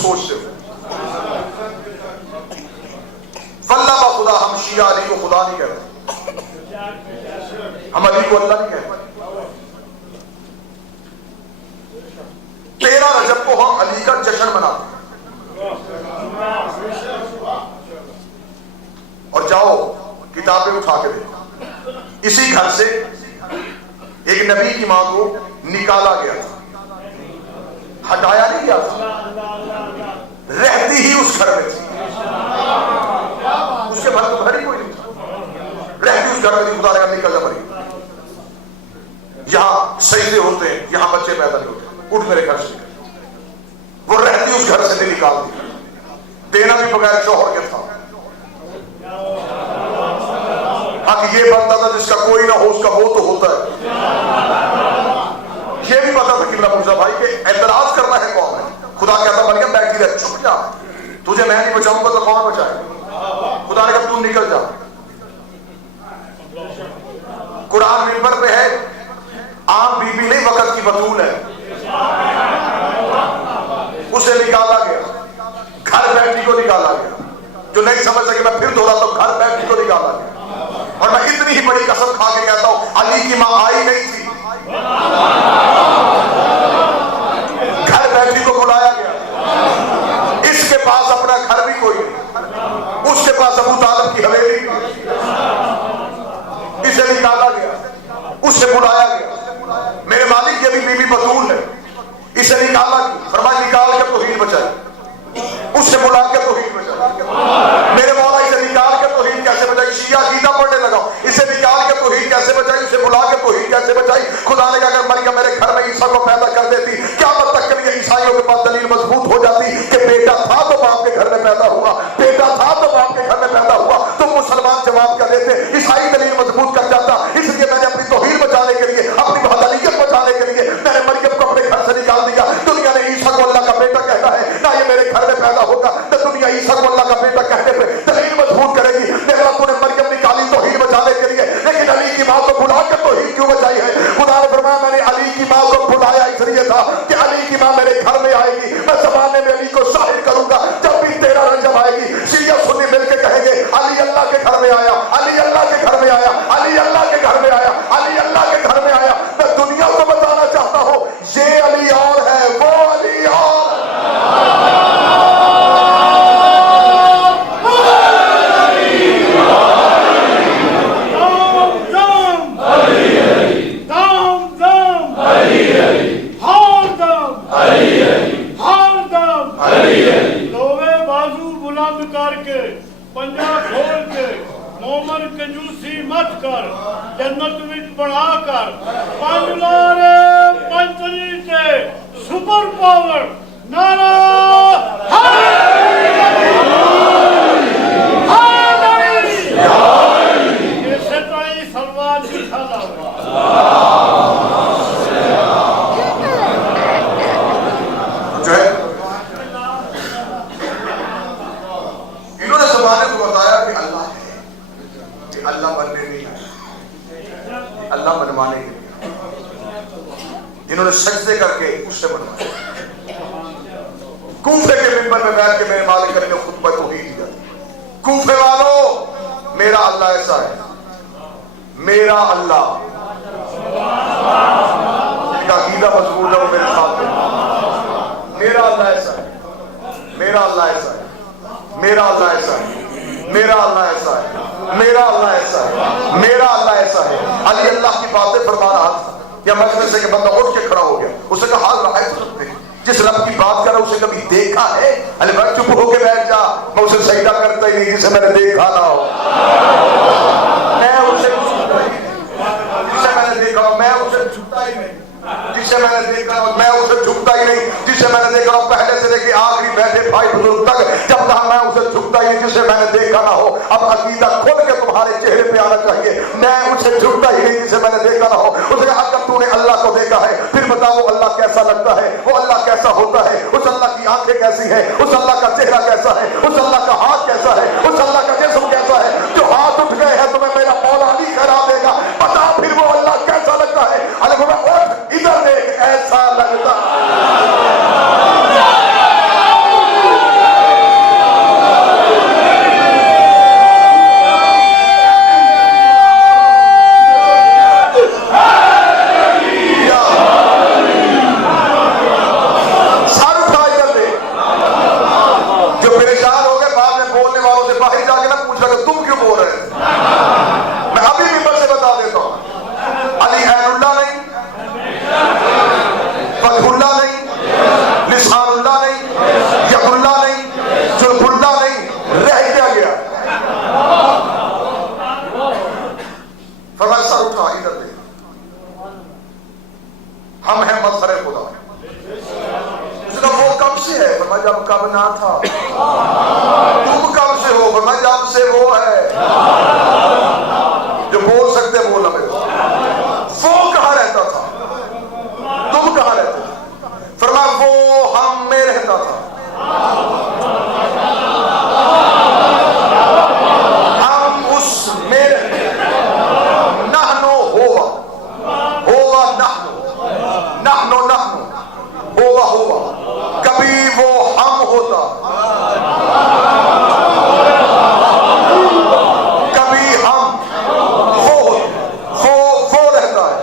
سوچ سے ہو. واللہ با خدا، ہم شیعہ علی کو خدا نہیں کہتے، ہم علی کو اللہ نہیں کہتے. 13 رجب کو ہم علی کا جشن مناتے ہیں. اور جاؤ کتابیں اٹھا کے دیکھو، اسی گھر سے ایک نبی کی ماں کو نکالا گیا تھا، ہٹایا نہیں گیا تھا، رہتی ہی اس گھر میں تھی. اس کے بعد تو گھر ہی کوئی نہیں تھا، رہتی اس گھر میں تھی. خدا نے کہا نکل جا مری، یہاں سجدے ہوتے ہیں، یہاں بچے پیدا نہیں ہوتے، اٹھ میرے گھر سے. وہ رہتی اس گھر سے نہیں نکال دی، دینا بھی بغیر شوہر کے تھا. کہ یہ بنتا تھا جس کا کوئی نہ ہو اس کا وہ تو ہوتا ہے. یہ بھی پتا تھا قبلہ مرزا بھائی کہ اعتراض کرنا ہے کون ہے. خدا کہتا مریم بیٹھی رہ، چھپ جا، تجھے میں نہیں بچاؤں گا تو کون بچائے. خدا نے کہا تو نکل جا. قرآن منبر پہ ہے، عام بی بی نہیں، وقت کی بطول ہے، اسے نکالا گیا، گھر بیٹھی کو نکالا گیا. جو نہیں سمجھ سکے میں پھر دوہراتا ہوں، گھر بیٹھی کو نکالا گیا. اور میں اتنی ہی بڑی قسم کھا کے کہتا ہوں علی کی ماں آئی نہیں تھی، گھر بیٹھی کو بلایا گیا. اس کے پاس اپنا گھر بھی کوئی نہیں، اس کے پاس ابو طالب کی حویلی بھی. اسے نکالا گیا، اس سے بلایا گیا. میرے مالک یہ بھی بی بی بطول ہے، اسے نکالا گیا. فرمایا نکال کے توحید بچائی، اس سے بلا کے توحید بچائی. میرے مولا اسے نکال کے توحید کیسے بچائی؟ شیعہ عقیدہ پڑھنے لگا. اسے نکال کے توحید کیسے بچائی؟ اسے بلا کے توحید کیسے بچائی؟ خدا نے کہا اگر مریم میرے گھر میں عیسیٰ کو پیدا کر دیتی، قیامت تک کے لیے عیسائیوں کے پاس دلیل مضبوط ہو جاتی کہ بیٹا تھا تو باپ کے گھر میں پیدا ہوا، بیٹا تھا تو باپ کے گھر میں پیدا ہوا. تو مسلمان جواب کر دیتے، عیسائی دلیل مضبوط کر جاتا. اس لیے میں نے اپنی توحید بچانے کے لیے، اپنی وحدانیت بچانے کے لیے میں نے مریم کو اپنے گھر سے نکال دیا. دنیا نے عیسیٰ کو اللہ کا بیٹا کہنا ہے، نہ یہ میرے گھر میں پیدا ہوگا. تو دنیا عیسیٰ کو اللہ کا بیٹا کہنے پہ دلیل مضبوط کرے گی. میرے رب نے مریم نکالی توحید بچانے کے لیے، لیکن علی کی ماں کو بلا کے توحید کیوں بچائی ہے؟ خدا نے فرمایا میں نے علی کی ماں کو بلایا اس لیے تھا کہ علی کی ماں میرے گھر میں آئے گی، میں زمانے میں علی کو شاہد کروں گا. جب بھی 13 رجب آئے گی، شیعہ سنی مل کے کہیں گے علی اللہ کے گھر میں آیا، علی اللہ کے گھر میں آیا، علی اللہ کے گھر میں آیا، علی اللہ کے گھر میں آیا. میں دنیا کو بتانا چاہتا ہوں یہ علی اور ہے، وہ علی اور مومن کنجوسی مت کر، جنت وچ بڑھا کر، پنج لارے پنجری سے سپر پاور نعرہ اسے طرح سلوات دکھانا ہوگا. جو ہے انہوں نے زمانے کو بتایا کہ اللہ ہے، اللہ بننے نہیں آیا، اللہ بنوانے کے لیے. انہوں نے سجدے کر کے اس سے بنوایا. کوفے کے منبر میں بیٹھ کے میرے مالک کر کے خطبہ توحید دیا. کوفے والو میرا اللہ ایسا ہے، میرا اللہ کا عقیدہ مضبوط ہے، وہ میرے ساتھ ہے. میرا اللہ ایسا ہے، میرا اللہ ایسا ہے، میرا اللہ ایسا ہے، میرا اللہ ایسا ہے، میرا اللہ ایسا ہے، میرا اللہ ایسا ہے. علی اللہ کی باتیں فرما رہا تھا یا مجلس سے کہ بندہ اٹھ کے کھڑا ہو گیا. اسے کہا حال رہا ہے جس رب کی بات کر رہا اسے کبھی دیکھا ہے؟ علی بھائی چپ ہو کے بیٹھ جا، میں اسے سجدہ کرتا ہی نہیں جسے میں نے دیکھا نہ ہو. میں اسے جسے میں نے دیکھا ہوں، میں اسے جھکتا ہی نہیں جسے میں نے دیکھا ہوں، میں اسے جھکتا ہی نہیں جسے میں نے دیکھا ہوں. پہلے سے لے کے آخری بیٹھے بھائی بزرگ تک جب کہا میں اسے جھکتا ہی نہیں جسے میں نے دیکھا نہ ہو. اب عقیدہ کھول کے تمہارے چہرے پہ آنا چاہیے، میں اسے جھکتا ہی نہیں جسے میں نے دیکھا نہ ہو. اسے کہا جب تو نے اللہ کو دیکھا ہے پھر بتا وہ اللہ کیسا لگتا ہے، وہ اللہ کیسا ہوتا ہے، اس اللہ کی آنکھیں کیسی ہیں، اس اللہ کا چہرہ کیسا ہے، اس اللہ کا ہاتھ کیسا ہے، اس اللہ کا جسم کیسا ہے. جو ہاتھ اٹھ گئے ہیں تمہیں میرا مولا علی کرا دے گا. بتا پھر وہ اللہ کیسا لگتا ہے. ارے وہ اٹھ ادھر دیکھ ایسا لگتا فرمایا سر اٹھا ادھر دے، ہم ہیں مظہر خدا۔ اس نے وہ کب سے ہے؟ فرمایا جب کب نہ تھا۔ تم کب سے ہو؟ فرمایا جب سے وہ ہے جو بول سکتے بول لگے۔ وہ کہاں رہتا تھا؟ تم کہاں رہتے تھے؟ فرمایا وہ ہم میں رہتا تھا۔ ہم اس میں نحنو ہوا ہوا نحنو ہوا ہوا، کبھی وہ ہم ہوتا کبھی ہم، وہ رہتا ہے،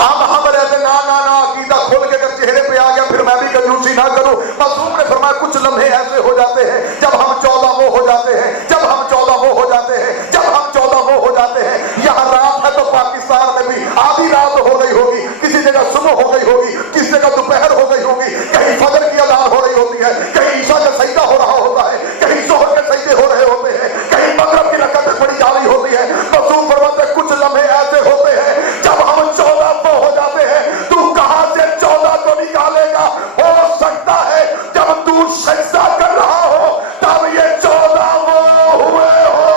ہم رہتے۔ نا عقیدہ کھول کے اگر چہرے پہ آ گیا پھر میں بھی کنجوسی نہ کروں۔ معصوم نے فرمایا کچھ لمحے ایسے ہو جاتے ہیں جب ہم 14 وہ ہو جاتے ہیں، جب ہم 14 وہ ہو جاتے ہیں، جب ہم 14 وہ ہو جاتے ہیں۔ یہاں رات ہے تو پاکستان میں بھی آدھی رات ہو رہی ہوگی، کسی جگہ صبح ہو گئی ہوگی، کسی جگہ دوپہر ہو گئی ہوگی، کہیں فجر کی اذان ہو رہی ہوتی ہے، کہیں عشاء کا سجدہ ہو رہا ہوتا ہے، کہیں ظہر کے سجدے ہو رہے ہوتے ہیں، کہیں مغرب کی رکعتیں پڑھی جا رہی ہوتی ہے۔ معصوم فرماتے ہیں کچھ لمحے ایسے ہوتے ہیں جب ہم 14 وہ ہو جاتے ہیں۔ تو کہاں سے 14 کو نکالے گا؟ ہو سکتا ہے جب تو سجدہ کر رہا ہو تب یہ 14 وہ ہوئے ہو۔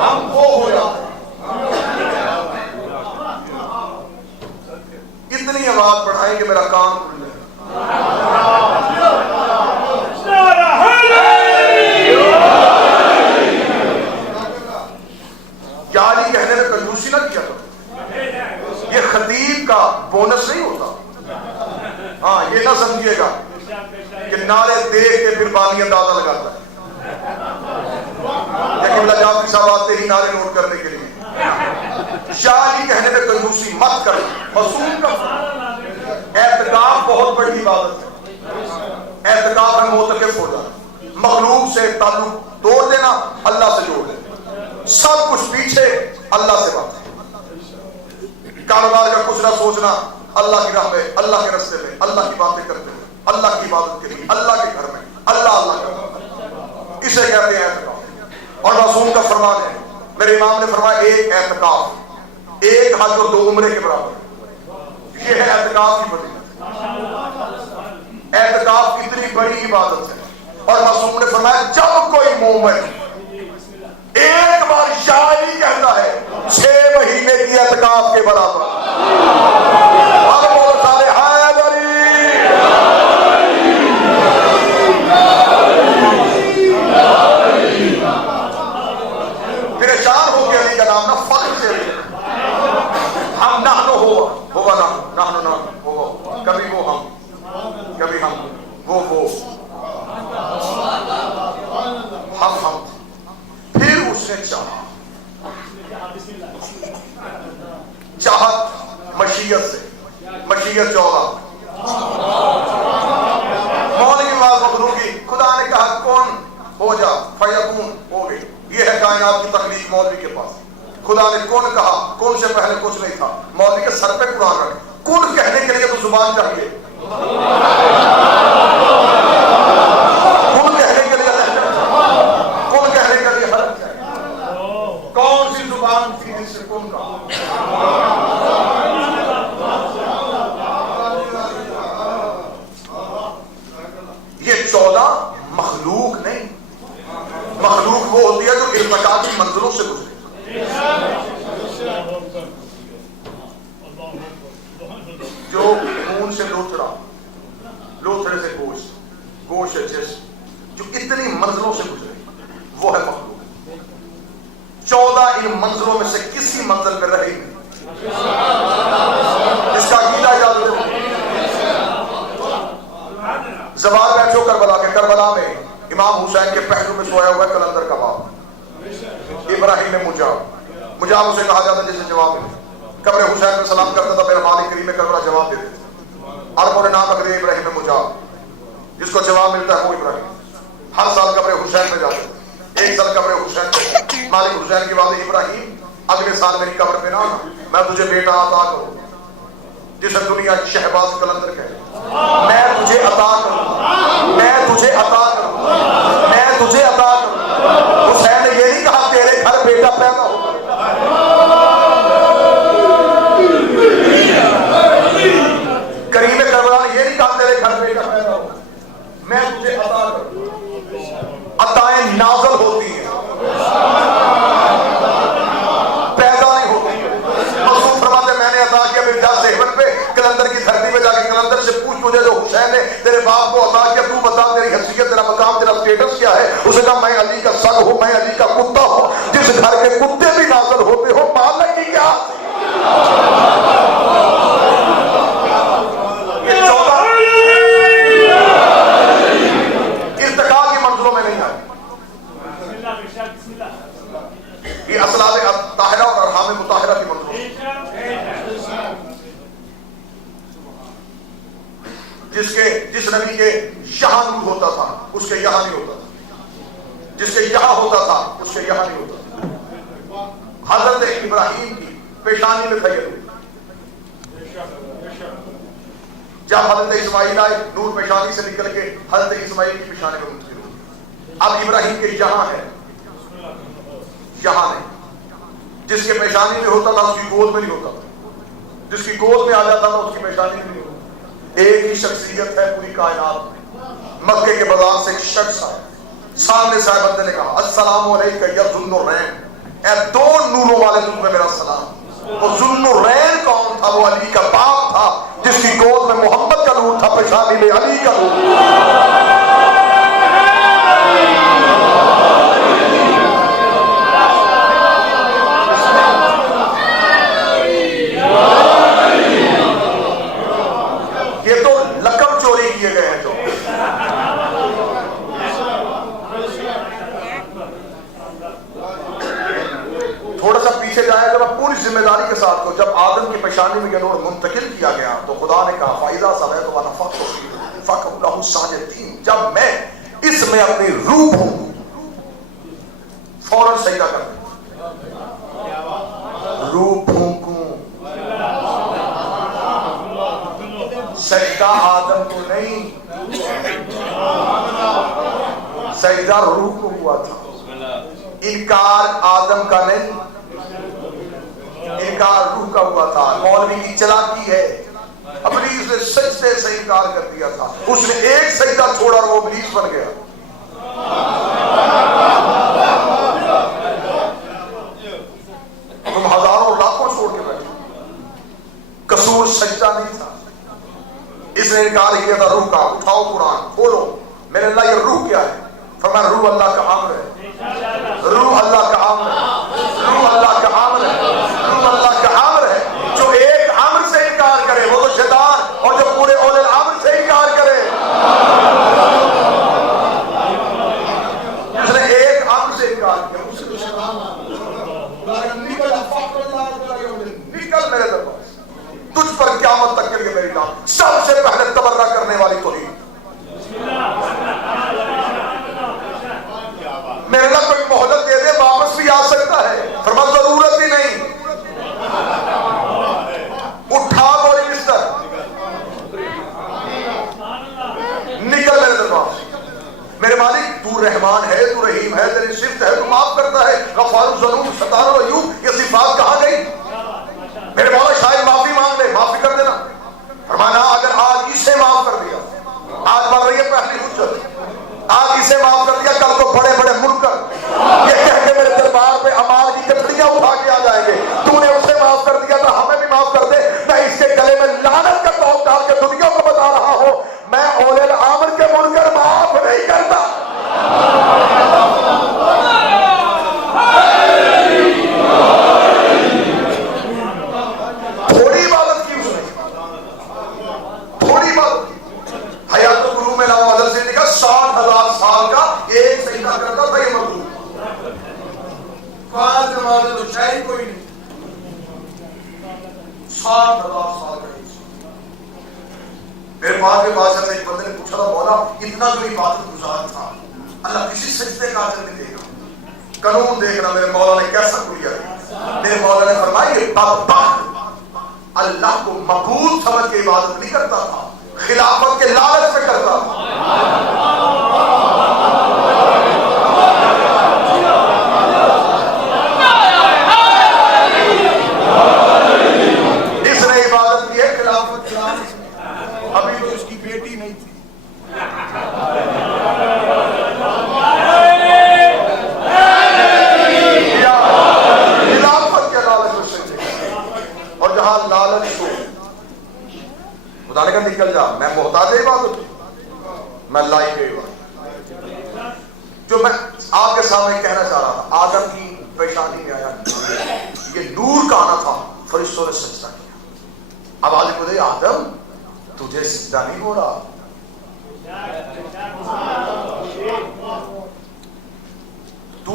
ہم وہ ہو جاتے اتنی آواز بڑھائیں کہ میرا کان کھل جائے۔ کیا نہیں کہنے میں کنجوسی نہ کیا کرو، یہ خطیب کا بونس نہیں ہوتا۔ ہاں یہ نہ سمجھیے گا کہ نعرے دیکھ کے پھر بانی اندازہ لگاتا ہے، لیکن لجافی صاحب آتے ہی نعرے نوٹ کرنے کے لیے۔ شاعری کہنے میں کنجوسی مت کرو۔ معصوم کا اعتکاف بہت بڑی عبادت ہے۔ اعتکاف ہے معتکف ہو جانا، مخلوق سے تعلق توڑ دینا، اللہ سے جوڑ دینا، سب کچھ پیچھے، اللہ سے بات ہے۔ کاروبار کا کچھ نہ سوچنا، اللہ کی راہ میں، اللہ کے رستے میں، اللہ کی باتیں کرتے ہوئے، اللہ کی عبادت کے لیے، اللہ کے گھر میں اللہ کرنا، اسے کہتے ہیں اعتکاف۔ اور معصوم کا فرمان ہے، میرے امام نے فرمایا ایک اعتکاف ایک حج اور 2 عمرے کے برابر۔ یہ ہے اعتکاف کی فضیلت۔ اعتکاف اتنی بڑی عبادت ہے۔ اور معصوم نے فرمایا جب کوئی مومن ایک بار شاعری کہتا ہے 6 مہینے کی اعتکاف کے برابر۔ اور بہت سارے پریشان ہو کے علی کا نام نہ فخر سے ہم نحنو ہوگا نحنو ہوگا، کبھی وہ ہم، کبھی ہم، وہ ہم۔ پھر اس نے چاہت مشیت سے، مشیت 14 مولوی واز مخلوقی، خدا نے کہا کون ہو جا فیکون، ہو گئی۔ یہ ہے کائنات کی تخلیق مولوی کے پاس۔ خدا نے کون کہا، کون سے پہلے کچھ نہیں تھا۔ مولوی کے سر پہ قرآن رکھ، کون کہنے کے لیے تو زبان چاہیے، کون کہنے کے لیے کون کہنے کے لیے حرف چاہیے، کون سی زبان تھی جس سے کون کہا۔ یہ 14 مخلوق نہیں، مخلوق وہ ہوتی ہے جو ارتقاء کی منزلوں سے گزرے۔ جو خون سے لوتھڑا، لوتھڑے سے گوشت، گوشت سے جسم، جو اتنی منزلوں سے گزرے وہ ہے مخلوق۔ 14 ان منزلوں میں سے کسی منزل پہ رہی نہیں، اس کا عقیدہ یاد رکھو۔ زبان بیٹھو کربلا کے، کربلا میں امام حسین کے پہلو میں سویا ہوا ہے کلندر کا باپ ابراہیم میں مجاب اسے کہا جاتا جسے جواب ملے۔ قبر حسین میں سلام کرتا تھا، میرا مالک کریم کربلا جواب دیتے تھے۔ عربوں نے نام رکھ دیا ابراہیم میں مجاب، جس کو جواب ملتا ہے وہ ابراہیم۔ ہر سال قبر حسین میں جاتے تھے، ایک سال قبر حسین پہ مالک حسین کی والد ابراہیم اگلے سال میری قبر پہ نہ آنا، میں تجھے بیٹا عطا کروں۔ جسے دنیا شہباز کلندر کہے میں تجھے عطا کروں، میں تجھے عطا کروں، میں تجھے عطا کروں۔ حسین نے یہ نہیں کہا تیرے گھر بیٹا پیدا ہوگا، کریم کربلا نے یہ نہیں کہا تیرے گھر بیٹا پیدا ہوگا، میں تجھے عطا کروں۔ عطائیں نازل ہوتی ہیں، پیدا نہیں ہوتی ہیں۔ مقصود فرماتے میں نے عطا کیا مرزا صحبت پہ، کلندر کی دھرتی پہ جا کے کلندر سے پوچھ مجھے جو حسین نے تیرے باپ کو عطا کیا، تو بتا تیری حیثیت، تیرا مقام، تیرا اسٹیٹس کیا ہے؟ اسے کہا میں علی کا سگ ہوں، میں علی کا کتا ہوں، جس گھر کے کتے بھی نازل ہوتے ہو مالک کی کیا؟ یہ 14 ارتقا کی منزلوں میں نہیں آئی، یہ اسلاب طاہرہ اور ارحام مطہرہ کی منزلوں میں۔ جس نبی کے یہاں نور ہوتا تھا اس کے یہاں نہیں ہوتا تھا، جس کے یہاں ہوتا تھا اس کے یہاں نہیں ہوتا تھا۔ حضرت ابراہیم کی پیشانی میں تھیر ہوئی، جب حضرت اسماعیل آئے نور پیشانی سے نکل کے حضرت اسماعیل کی پیشانی میں منتقل ہوئی۔ اب ابراہیم کے یہاں ہے، یہاں نہیں، جس کے پیشانی میں ہوتا تھا اس کی گود میں نہیں ہوتا تھا، جس کی گود میں آ جاتا تھا اس کی پیشانی میں نہیں ہوتا۔ ایک ہی شخصیت ہے پوری کائنات میں۔ مکے کے بازار سے ایک شخص آیا، سامنے سے آئے بندے نے کہا السلام علیکم یا ذو النورین، اے دو نوروں والے تم پہ میرا سلام۔ وہ ذو النورین کون تھا؟ وہ علی کا باپ تھا، جس کی گود میں محمد کا نور تھا، پیشانی میں علی کا نور۔ یہ تو لقب چوری کیے گئے ہیں۔ جو تھوڑا سا پیچھے جائے جب پوری ذمہ داری کے ساتھ کو، جب آدم کی پیشانی میں یہ نور منتقل کیا گیا تو خدا نے کہا فَإِذَا صَلَيْتُ وَنَفَخْتُ فِيهِ فَقَعُوا لَهُ سَاجِدِينَ، جب میں اس میں اپنی روح ہوں فوراً سجدہ کر دیں، روح پھونکوں۔ سجدہ آدم کو نہیں، سجدہ روح کو ہوا تھا۔ انکار آدم کا نہیں، انکار روح کا ہوا تھا۔ مولوی کی چلاکی ہے، ابلیس نے سجدے سے انکار کر دیا تھا، اس نے ایک سجدہ چھوڑا اور وہ ابلیس بن گیا۔ تم ہزاروں لاکھوں چھوڑ کے بیٹھے، قصور سجدہ نہیں تھا، اس نے انکار کیا تھا روح کا۔ اٹھاؤ قرآن کھولو، میرے اللہ یہ روح کیا ہے؟ فرمایا روح اللہ کا عامر ہے، روح اللہ کا عامر ہے، روح اللہ کا عامر ہے، روح اللہ کا عامر ہے۔ جو ایک عامر سے انکار کرے وہ تو شیطان، اور جو پورے اولے العامر سے انکار کرے، جس نے ایک عامر سے انکار کیا اسے تو شیطان نکل میرے دربار، تجھ پر قیامت تک کے لیے میری جان سب سے پہلے تبرہ کرنے والی توحید۔ میرے اللہ کوئی مہلت دے دے واپس بھی آ سکتا ہے، فرما ضرورت ہی نہیں، اٹھا بوری بستر نکل میرے دربار۔ میرے مالک تو رحمان ہے، تو رحیم ہے، تیری صفت ہے، تو معاف کرتا ہے، غفار الذنوب، ستار العیوب، یہ صفات کہاں گئی؟ میرے مولا شاید معافی مانگ لے، معافی کر دینا۔ فرمانا اگر آج اسے معاف کر دیا، آج بڑھ رہی ہے پہلی حجت، آج اسے معاف کر دیا کل کو بڑے بڑے منکر یہ کہہ کے میرے دربار پہ امال کی کٹڑیاں اٹھا کے آ جائیں گے، تو نے اسے معاف کر دیا تو ہمیں بھی معاف کر دے۔ میں اس کے گلے میں لعنت کا توق ڈال کے دنیا کو بتا رہا ہوں، میں اولے العامر کے منکر معاف نہیں کرتا۔ تھوڑی عبادت کی اس نے، تھوڑی عبادت کی۔ حیات القلوب میں نام حضرت سے لکھا 60,000 سال کا ایک سجدہ کرتا تھا یہ مطلوب، 5 نمازیں تو شاید کوئی نہیں، 60,000 سال کا ایک سجدہ۔ میرے پاس کے بادشاہ سے ایک بندے نے پوچھا تھا مولا اتنا جو عبادت گزار تھا اللہ کسی سجدے کا اجر نہیں دے گا؟ قانون دیکھنا میرے مولا نے کیسا کیا۔ میرے مولا نے فرمایا یہ بدبخت اللہ کو معبود سمجھ کے عبادت نہیں کرتا تھا، خلافت کے لالچ میں کرتا تھا۔ اس نے عبادت کی ہے خلافت کے لالچ میں، ابھی تو اس کی بیٹی نہیں تھی۔ خلافت کے لالچ میں سے، اور جہاں لالچ ہو خدا نے کہا نکل جا، میں محتاج عبادت ہوں، میں لائق عبادت۔ جو میں آپ کے سامنے کہنا چاہ رہا تھا، آدم کی پیشانی میں آیا یہ نور کا آنا تھا، فرشتوں نے سجدہ کیا۔ اب آدم کو دے آدم تجھے سجدہ نہیں ہو رہا، تو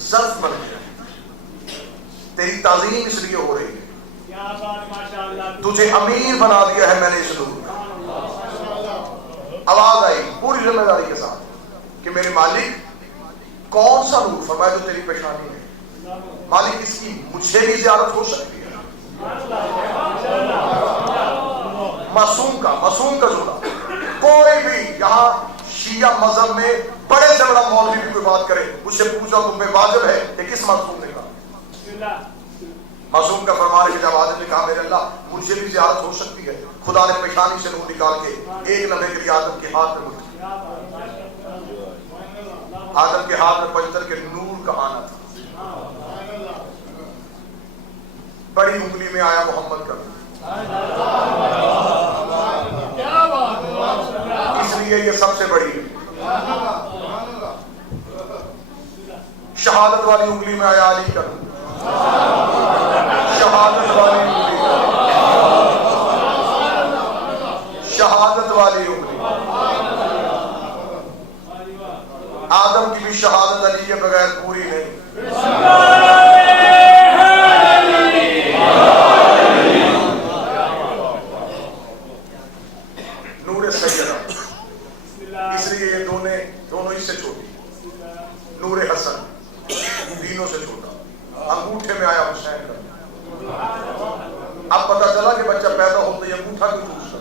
ظرف بن گیا، تیری تعظیم اس لیے ہو رہی ہے، تجھے امیر بنا دیا ہے میں نے اس نور کا۔ آواز آئی پوری ذمہ داری کے ساتھ کہ میرے مالک کون سا نور؟ فرمایا جو تیری پیشانی ہے۔ مالک اس کی مجھے بھی زیارت ہو سکتی ہے؟ معصوم کا جملہ، کوئی بھی یہاں شیعہ مذہب میں بڑے سے بڑا مولوی بھی کوئی بات کرے، اس سے پوچھا تم پہ واجب ہے کہ کس معصوم نے کہا؟ معصوم کا فرمان ہے کہ جب آدم نے کہا میرے اللہ مجھے بھی زیارت ہو سکتی ہے، خدا نے پیشانی سے نور نکال کے ایک لمحے کے لیے آدم کے ہاتھ میں مٹھی، آدم کے ہاتھ میں پنجر کے نور کا آنا تھا۔ بڑی انگلی میں آیا محمد کا، اس لیے یہ سب سے بڑی ہے۔ شہادت والی انگلی میں آیا علی کا، شہادت والی انگلی، شہادت والی انگلی۔ آدم کی بھی شہادت علی کے بغیر پوری نہیں۔ نور سیدہ، اس لیے یہ دونوں ہی سے چھوٹی، نور حسن تینوں سے چھوٹا، انگوٹھے میں آیا حسین کا۔ اب پتا چلا کہ بچہ پیدا ہوتا ہے انگوٹھا کیوں چوستا،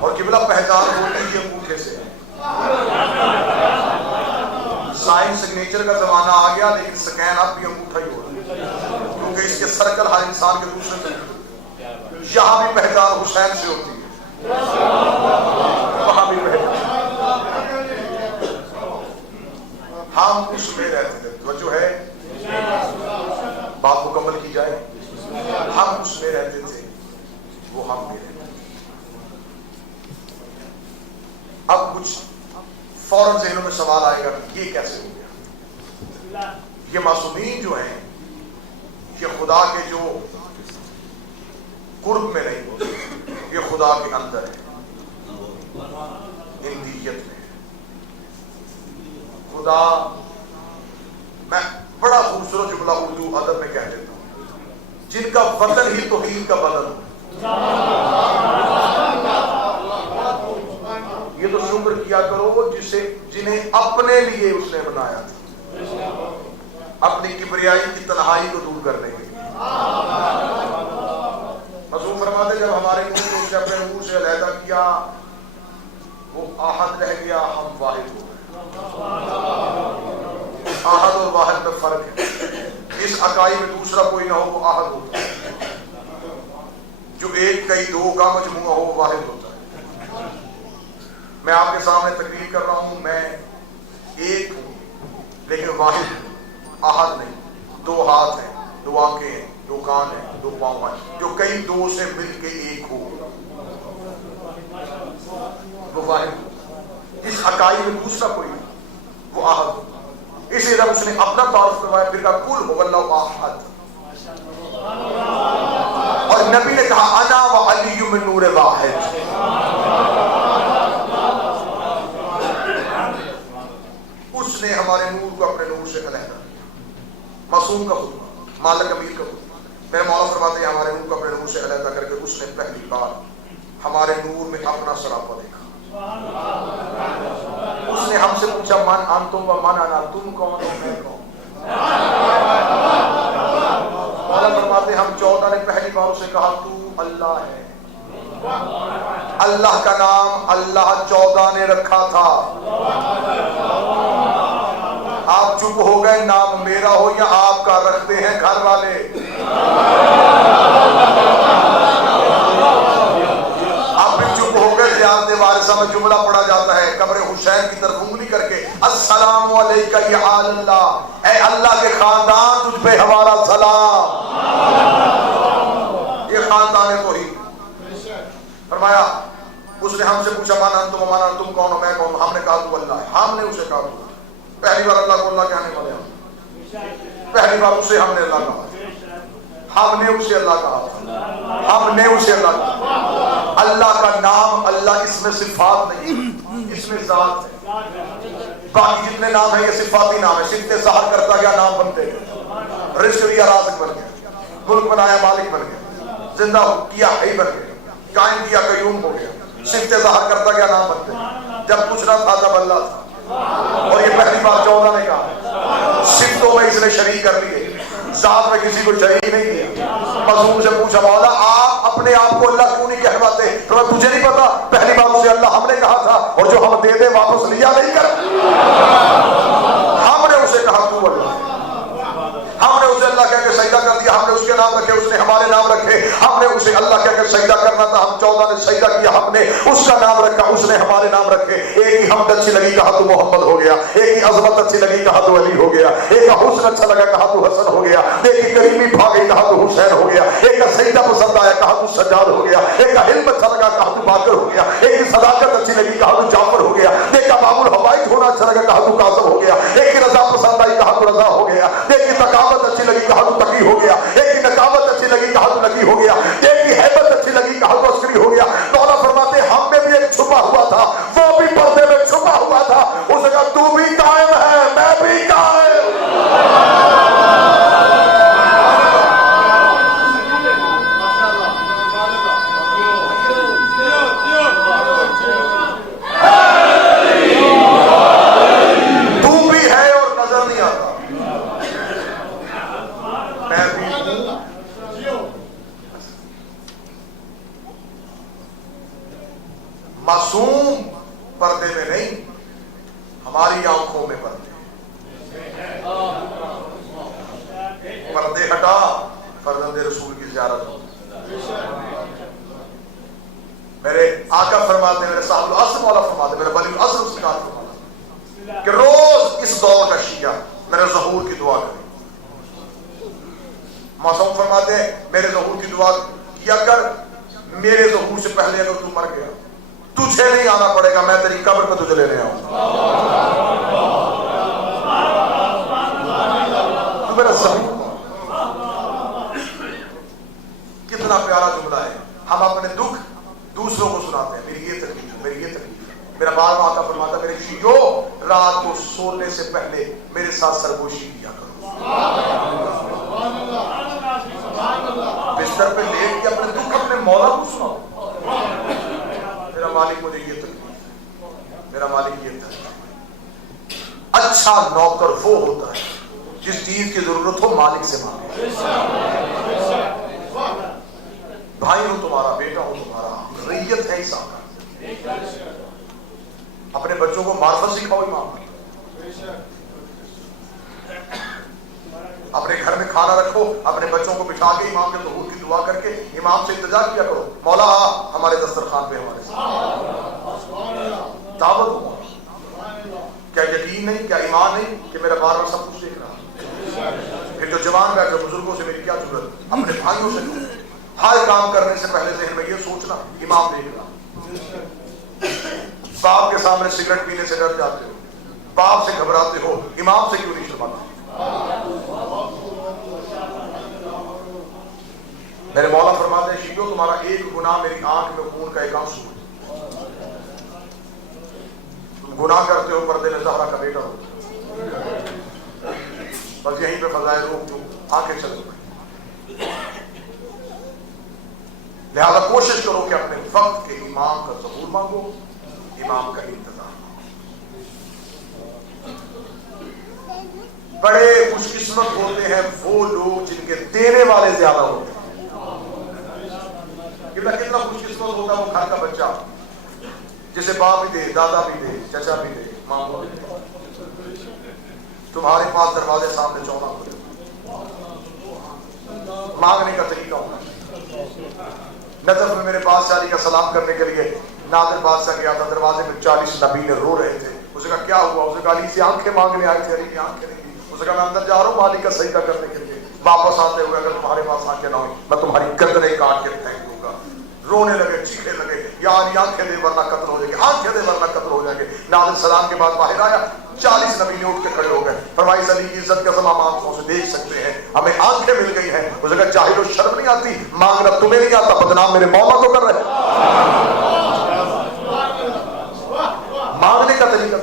اور قبلہ پہچان ہوتی ہے انگوٹھے سے۔ سائنس سگنیچر کا زمانہ آ گیا، لیکن سکین اب بھی انگوٹھا ہی ہوتا ہے، کیونکہ اس کے سرکل ہر انسان کے دوسرے سے، یہاں بھی پہچان حسین سے ہوتی ہے، وہاں بھی پہچان۔ ہم اس میں رہتے تھے، توجہ ہے، بات مکمل کی جائے، ہم اس میں رہتے تھے، وہ ہم میں رہتے تھے۔ اب کچھ فوراً ذہنوں میں سوال آئے گا یہ کیسے ہو گیا؟ یہ معصومین جو ہیں یہ خدا کے جو قرب میں نہیں ہوتے، یہ خدا کے اندر ہے، اندیت میں۔ خدا، میں بڑا خوبصورت جملہ اردو ادب میں کہہ دیتا ہوں، جن کا وطن ہی توحید کا بدن ہو، یہ تو شکر کیا کرو جنہیں اپنے لیے اس نے بنایا تھا، اپنی کبریائی کی تنہائی کو دور کرنے کے لیے۔ معصوم فرماتے جب ہمارے نور کو اسے اپنے نور سے علیحدہ کیا، وہ آحد رہ گیا، ہم واحد ہو گئے۔ آحد اور واحد میں فرق ہے، اس اکائی میں دوسرا کوئی نہ ہو وہ آحد ہوتا ہے، جو ایک کئی دو کا مجموعہ ہو واحد ہوتا ہے۔ میں آپ کے سامنے تقریر کر رہا ہوں، میں ایک ہوں لیکن واحد ہوں، آحد نہیں۔ دو ہاتھ ہیں، دو آنکھیں ہیں، دو کان ہیں، دو پاؤں ہیں، جو کئی دو سے مل کے ایک ہو، وہ واحد ہو۔ اس اکائی میں دوسرا کوئی نہیں، وہ آحد ہو۔ اسی طرح اس نے اپنا تعارف کروایا، پھر کہا قل هو اللہ احد، اور نبی نے کہا انا و علی من نور واحد۔ اس نے ہمارے نور کو اپنے نور سے علیحدہ، معصوم کا خطبہ، مالک امیر کا خطبہ، میرے مولا فرماتے ہیں ہمارے نور کو اپنے نور سے علیحدہ کر کے اس نے پہلی بار ہمارے نور میں اپنا سراپا دیکھا۔ اس نے ہم سے پوچھا من انتم و من انا، تم کون ہو میں کون؟ مولا فرماتے ہم 14 نے پہلی بار اسے کہا تو اللہ ہے. اللہ کا نام اللہ 14 نے رکھا تھا. آپ چپ ہو گئے, نام میرا ہو یا آپ کا رکھتے ہیں گھر والے. آپ بھی چپ ہو گئے. زیارت وارثہ میں جملہ پڑھا جاتا ہے قبر حسین کی طرف انگلی کر کے, السلام علیکہ یا آل اللہ, اے اللہ کے خاندان تجھ پہ ہمارا سلام. یہ خاندان توحید. فرمایا اس نے ہم سے پوچھا مانا تم مانا تم کون ہو, میں کون ہوں. ہم نے کہا تو اللہ ہے. ہم نے اسے کہا تو. پہلی بار اللہ کو اللہ کہنے والے ہم. پہلی بار اسے ہم نے اللہ کہا. ہم نے اسے اللہ کہا. ہم نے اسے اللہ کہا. اللہ کا نام اللہ, اس میں صفات نہیں, اس میں ذات ہے. باقی جتنے نام ہیں یہ صفاتی نام ہے. صفت ظاہر کرتا گیا نام بنتے گئے. رزق دیا رازق بن گیا, ملک بنایا مالک بن گیا, زندہ کیا حی بن گیا, قائم کیا قیوم ہو گیا. صفت ظاہر کرتا گیا نام بنتے گئے. جب کچھ نہ تھا تب اللہ تھا. اور یہ پہلی بار 14 نے کہا. صفتوں میں اس نے شریک کر لیے, ذات میں کسی کو شریک نہیں کیا. مظلوم سے پوچھا مولا آپ اپنے آپ کو اللہ کیوں نہیں کہواتے؟ تو تجھے نہیں پتا پہلی بار اسے اللہ ہم نے کہا تھا, اور جو ہم دے دے واپس لیا نہیں کر. ہم نے اسے کہا تو اللہ. ہم نے اسے اللہ کہہ کے سجدہ کر دیا. ہم نے اس کے نام رکھے, اس نے ہمارے نام رکھے. ہم نے اسے اللہ کہہ کے سجدہ کرنا تھا, ہم 14 نے سجدہ کیا. ہم نے اس کا نام رکھا, اس نے ہمارے نام رکھے. ایک ہی حمد اچھی لگی کہا تو محمد ہو گیا. ایک ہی عظمت اچھی لگی کہا تو علی ہو گیا. ایک کا حسن اچھا لگا کہا تو حسن ہو گیا. ایک کی کریمی بھا گئی کہا تو حسین ہو گیا. ایک کا سجدہ پسند آیا کہا تو سجاد ہو گیا. ایک کا علم اچھا لگا کہا تو باقر ہو گیا. ایک کی صداقت اچھی لگی کہا تو جعفر ہو گیا. ایک کا باب الحوائج ہونا اچھا لگا کہا تو قاسم ہو گیا. ایک کی رضا پسند آئی کہا تو رضا ہو گیا. ایک کی ثقافت اچھی لگی کہا تو تقی ہو گیا. ایک کی نقابت اچھی لگی کہا تو نقی ہو گیا. ایک کی ہیبت اچھی لگی کہا تو عسکری ہو گیا. مولا فرماتے ہم میں بھی ایک چھپا ہوا تھا, وہ بھی پردے میں چھپا ہوا تھا. اس نے کہا تو بھی قائم ہے, میں بھی قائم. تو بھی ہے اور نظر نہیں آتا. میں بھی معصوم پردے میں نہیں, ہماری آنکھوں میں پردے. پردے ہٹا, فرزند رسول کی زیارت ہو. میرے آقا فرماتے ہیں, میرے صاحب العصر مولا فرماتے ہیں, میرے ولی العصر اس کا فرماتے کہ روز اس دور کا شیعہ میرے ظہور کی دعا کرے. معصوم فرماتے ہیں میرے ظہور کی دعا کیا کر, میرے ظہور سے پہلے اگر تو مر گیا تجھے نہیں آنا پڑے گا, میں تیری قبر پہ تجھے لینے آؤں. تو میرا صحیح کتنا پیارا جملہ ہے. ہم اپنے دکھ دوسروں کو سناتے ہیں, میری یہ تکلیف ہے, میری یہ تکلیف ہے. میرا بار بار آقا فرماتا میرے شیعو رات کو سونے سے پہلے میرے ساتھ سرگوشی کیا کرو. بستر پہ لیٹ کے اپنے دکھ اپنے مولا کو سناؤ. میرا مالک مجھے یہ تکلیف, میرا مالک یہ تکلیف. اچھا نوکر وہ ہوتا ہے جس چیز کی ضرورت ہو مالک سے مانگے. بھائی ہو تمہارا, بیٹا ہو تمہارا, ریت ہے اس آقا. اپنے بچوں کو معرفت سکھاؤ امام. اپنے گھر میں کھانا رکھو, اپنے بچوں کو بٹھا کے امام کے ظہور کی دعا کر کے امام سے التجا کیا کرو, مولا ہمارے دسترخوان پہ ہمارے ساتھ دعوت ہو. کیا یقین نہیں, کیا ایمان نہیں کہ میرا بار بار سب کچھ دیکھ رہا. پھر جو جوان بیٹھے بزرگوں سے میری کیا ضرورت, اپنے بھائیوں سے ہر کام کرنے سے پہلے ذہن میں یہ سوچنا امام دیکھ رہا. باپ کے سامنے سگریٹ پینے سے ڈر جاتے ہو, باپ سے گھبراتے ہو, امام سے کیوں نہیں شرماتے؟ میرے مولا فرماتے ہیں شیعو تمہارا ایک گناہ میری آنکھ میں خون کا ایک آنسو. تم گناہ کرتے ہو, پردے میں زہرا کا بیٹا ہو, بس یہیں پہ فضائل روک دو, آنکھیں چل دو. لہذا کوشش کرو کہ اپنے وقت کے امام کا ظہور مانگو, امام کا انتظار. بڑے خوش قسمت ہوتے ہیں وہ لوگ جن کے دینے والے زیادہ ہوتے ہیں. کتنا خوش قسمت ہوتا ہے وہ گھر کا بچہ جسے باپ بھی دے، دادا بھی دے، چچا بھی دے، ماموں بھی دے. تمہارے پاس دروازے سامنے چونا کھلے، مانگنے کا طریقہ ہونا. نجف میں میرے پاس شادی کا سلام کرنے کے لیے نادر بادشاہ گیا تھا. دروازے میں 40 نبیلے رو رہے تھے. اس نے کہا کیا ہوا؟ اس نے کہا علی سے آنکھیں مانگنے آئے تھے. علی کی آنکھیں نہیں دی. اس نے کہا میں اندر جا رہا ہوں مالک کا سجدہ کرنے کے لیے. واپس آتے ہوئے اگر تمہارے پاس آنکھیں نہ ہوئی میں تمہاری گردنیں کاٹ کے پھینک دوں گا. رونے لگے، چیخنے لگے، یا علی آنکھیں دے ورنہ قتل ہو جائیں گے، آنکھیں دے ورنہ قتل ہو جائیں گے. نادر سلام کے بعد باہر آیا. 40 نبی اٹھ کے کھڑے ہو گئے. فرمائی علی کی عزت کا ہم آنکھوں سے دیکھ سکتے ہیں، ہمیں آنکھیں مل گئی ہیں. اس نے کہا جاہل و شرم نہیں آتی؟ مانگنا تمہیں نہیں آتا، بدنام میرے مولا کو کر رہے. مانگنے کا طریقہ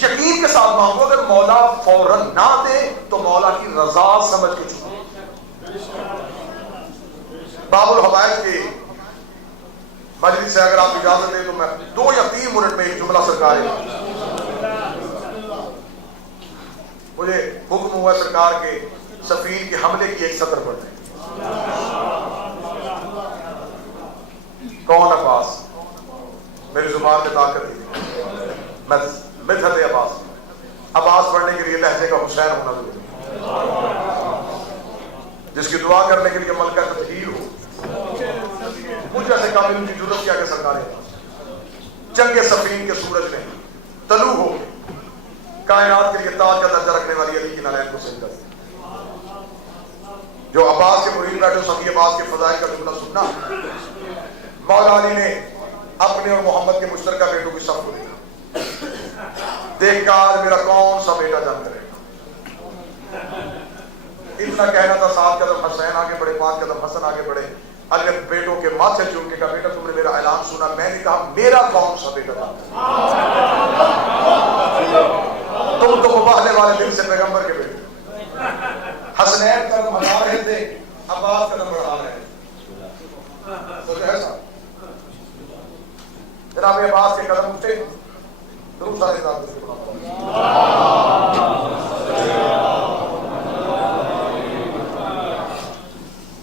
یقین کے ساتھ مانگو. اگر مولا فوراً نہ دے تو مولا کی رضا سمجھ کے چھوڑو. باب الحوائج کے مجلس سے اگر آپ اجازت دیں تو میں 2 یا 3 منٹ میں ایک جملہ سرکار ہے. مجھے حکم ہوا سرکار کے سفیر کے حملے کی ایک سطر پڑھنے. کون عباس؟ میری زبان میں طاقت ہے. مدحت عباس. عباس پڑھنے کے لیے لہجے کا حسین ہونا ضروری ہے، جس کی دعا کرنے کے لیے ملکہ تطہیر ہو. مجھ جیسے قابل کی ضرورت کیا کہ سرکار جنگ صفین کے سورج میں طلوع ہو کائنات کے لیے تاج کا درجہ رکھنے والی علی کی نالین کو سجدہ دیا. جو عباس کے مرید بیٹھے سبھی عباس کے فضائل کا جملہ سننا. مولا علی نے اپنے اور محمد کے مشترکہ بیٹوں کی صف کو دیکھا. دیکھ کر میرا کون سا بیٹا جان کرے گا. اتنا کہنا تھا 7 قدم حسین آگے بڑھے، 5 قدم حسن آگے بڑھے. علی نے بیٹوں کے ماتھے چوم کے کہا بیٹا تم نے میرا اعلان سنا. میں نے کہا میرا کون سا بیٹا تھا؟ تم تو مباہلے والے دل سے پیغمبر کے بیٹے. حسنین قدم ہٹا رہے تھے، عباس قدم بڑھا رہے تھے. تو ایسا جناب عباس کے قدم اٹھے. درود سارے ذات سے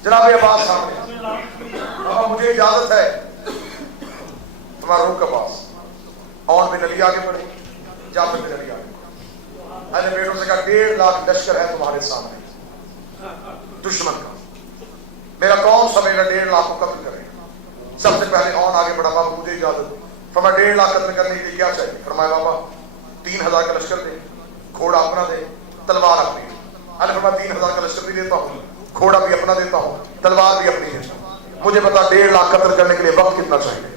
جناب عباس سامنے. مجھے اجازت ہے تمہارا روح کا پاس اور بن علی آگے بڑھے. جعفر بن علی آگے بڑھے. علی بیٹوں سے کہا 1.5 لاکھ لشکر ہے تمہارے سامنے دشمن کا. میرا کون سا بیٹا 1.5 لاکھ کو قتل کرے گا؟ سب سے پہلے اون آگے بڑھا. بابا مجھے اجازت. فرمایا 1.5 لاکھ قتل کرنے کے لیے کیا چاہیے؟ فرمایا بابا 3000 کا لشکر دے، گھوڑا اپنا دے، تلوار اپنی. علی فرمایا 3000 کا لشکر بھی دیتا ہوں، گھوڑا بھی اپنا دیتا ہوں، تلوار بھی اپنی ہے. مجھے بتا 1.5 لاکھ قتل کرنے کے لیے وقت کتنا چاہیے؟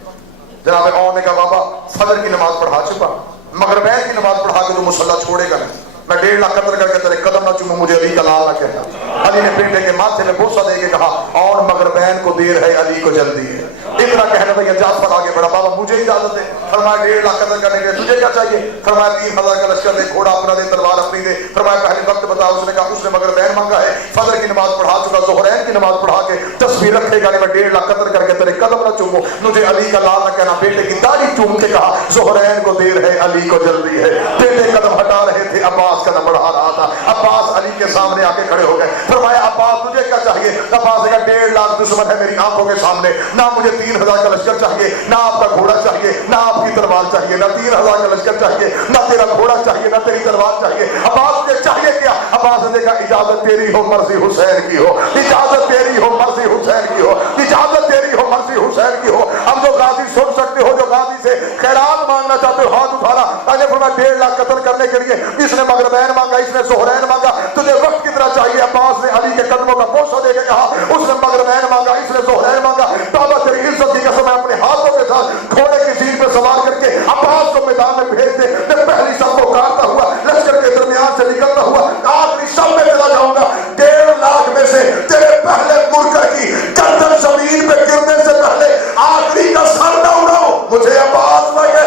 جناب اون نے کہا بابا فجر کی نماز پڑھا چکا، مغربین کی نماز پڑھا کے تو مصلی چھوڑے گا نہیں. میں 1.5 لاکھ قتل کر کے تیرے قدم نہ چوموں، مجھے علی کا لال نہ کہنا. علی نے بیٹے کے ماتھے میں بوسہ دے کے کہا اور مغربین کو دیر ہے، علی کو جلدی ہے. اتنا کہنا تھا. یہ جعفر آگے بڑھا. بابا مجھے اجازت دے. فرمایا 1.5 لاکھ قتل کرنے کے لیے تجھے کیا چاہیے؟ فرمایا 3000 کا لشکر دے، گھوڑا اپنا دے، تلوار اپنی دے. فرمایا پہلے وقت بتا. اس نے کہا اس نے مغربین مانگا ہے، فجر کی نماز پڑھا چکا، ظہرین کی نماز پڑھا کے تسبیح رکھے گا. میں 1.5 لاکھ قتل کر کے تیرے قدم نہ چوموں، مجھے علی کا لال نہ کہنا. بیٹے کی داڑھی چوم کے کہا ظہرین کو دیر ہے، علی کو جلدی ہے. بیٹے قدم ہٹا رہے تھے، عباس قدم بڑھا رہا تھا. عباس علی کے سامنے آ کے کھڑے ہو گئے. فرمایا عباس تجھے کیا چاہیے؟ عباس نے کہا 1.5 لاکھ دشمن ہے میری آنکھوں کے سامنے. نہ مجھے 3000 کا لشکر چاہیے، نہ آپ کا گھوڑا چاہیے، نہ آپ کی تلوار چاہیے. نہ 3000 کا لشکر چاہیے، نہ تیرا گھوڑا چاہیے، نہ تیری تلوار چاہیے. عباس نے چاہیے کیا؟ عباس نے کہا اجازت تیری ہو، مرضی حسین کی ہو. اجازت تیری ہو، مرضی حسین کی ہو. اجازت تیری ہو، مرضی حسین کی ہو. ہم جو غازی سن سکتے ہو، جو غازی سے خیرات مانگنا چاہتے ہو ہاتھ اٹھانا. تاکہ فرمایا 1.5 لاکھ قتل کرنے کے لیے اس نے مغربین مانگا، اس نے ظہرین مانگا. تجھے وقت کتنا چاہیے؟ عباس نے علی کے قدموں کا بوسہ دے کے کہا اس نے مغربین مانگا، اس نے ظہرین مانگا. بابا تیری عزت کی قسم میں اپنے ہاتھوں کے ساتھ گھوڑے کی زین پہ سوار کر کے عباس کو میدان میں بھیج دے. میں پہلی صف کو کاٹتا ہوا لشکر کے درمیان سے نکلتا ہوا آخری صف میں چلا جاؤں گا. 1.5 لاکھ میں سے تیرے پہلے مرکر کی گردن زمین پہ گرنے سے پہلے آخری کا سر نہ اڑاؤ، مجھے عباس لگے.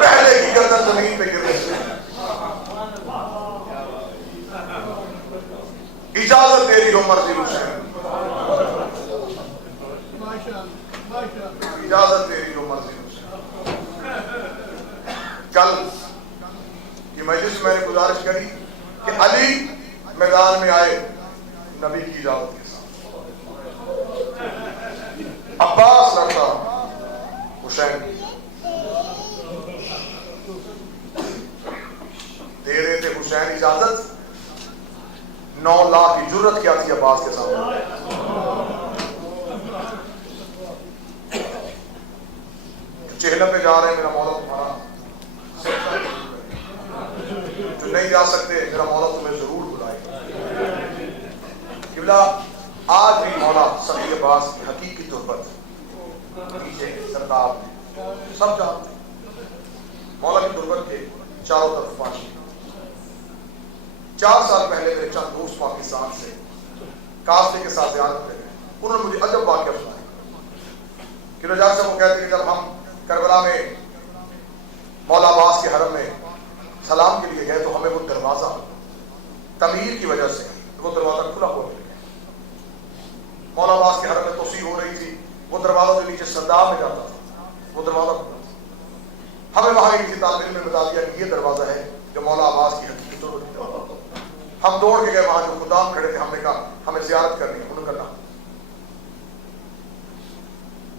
پہلے کی گردن زمین پہ گرنے سے کل کی مجلس میں نے گزارش کری کہ علی میدان میں آئے نبی کی اجازت کے ساتھ، عباس لڑتا حسین دے رہے تھے حسین اجازت، 9 لاکھ کی جرت کیا تھی عباس کے سامنے. چہلم پہ جا رہے ہیں میرا مولا تمہارا، جو نہیں جا سکتے میرا مولا تمہیں ضرور بلائے گا. قبلہ آج بھی مولا سخی عباس کی حقیقی تربت پیچھے سرداب سب جانتے ہیں. مولا کی تربت کے چاروں طرف پانی. 4 سال پہلے میرے چند دوست پاکستان سے کافلے کے ساتھ زیارت پہ گئے. انہوں نے مجھے عجب واقعہ سنایا کہ رجا صاحب وہ کہتے کہ جب ہم کربلا میں مولا عباس کے حرم میں سلام کے لیے گئے تو ہمیں وہ دروازہ تعمیر کی وجہ سے وہ دروازہ کھلا ہوا مل گیا. مولا عباس کے حرم میں توسیع ہو رہی تھی، وہ دروازہ جو نیچے سرداب میں جاتا تھا وہ دروازہ کھلا تھا. ہمیں وہاں کسی طالب علم نے بتا دیا کہ یہ دروازہ ہے جو مولا عباس کی حقیقی ضرورت ہے. ہم دوڑ کے گئے وہاں جو خدام کھڑے تھے، ہم نے کہا ہمیں زیارت کرنی ہے. انہوں نے کہا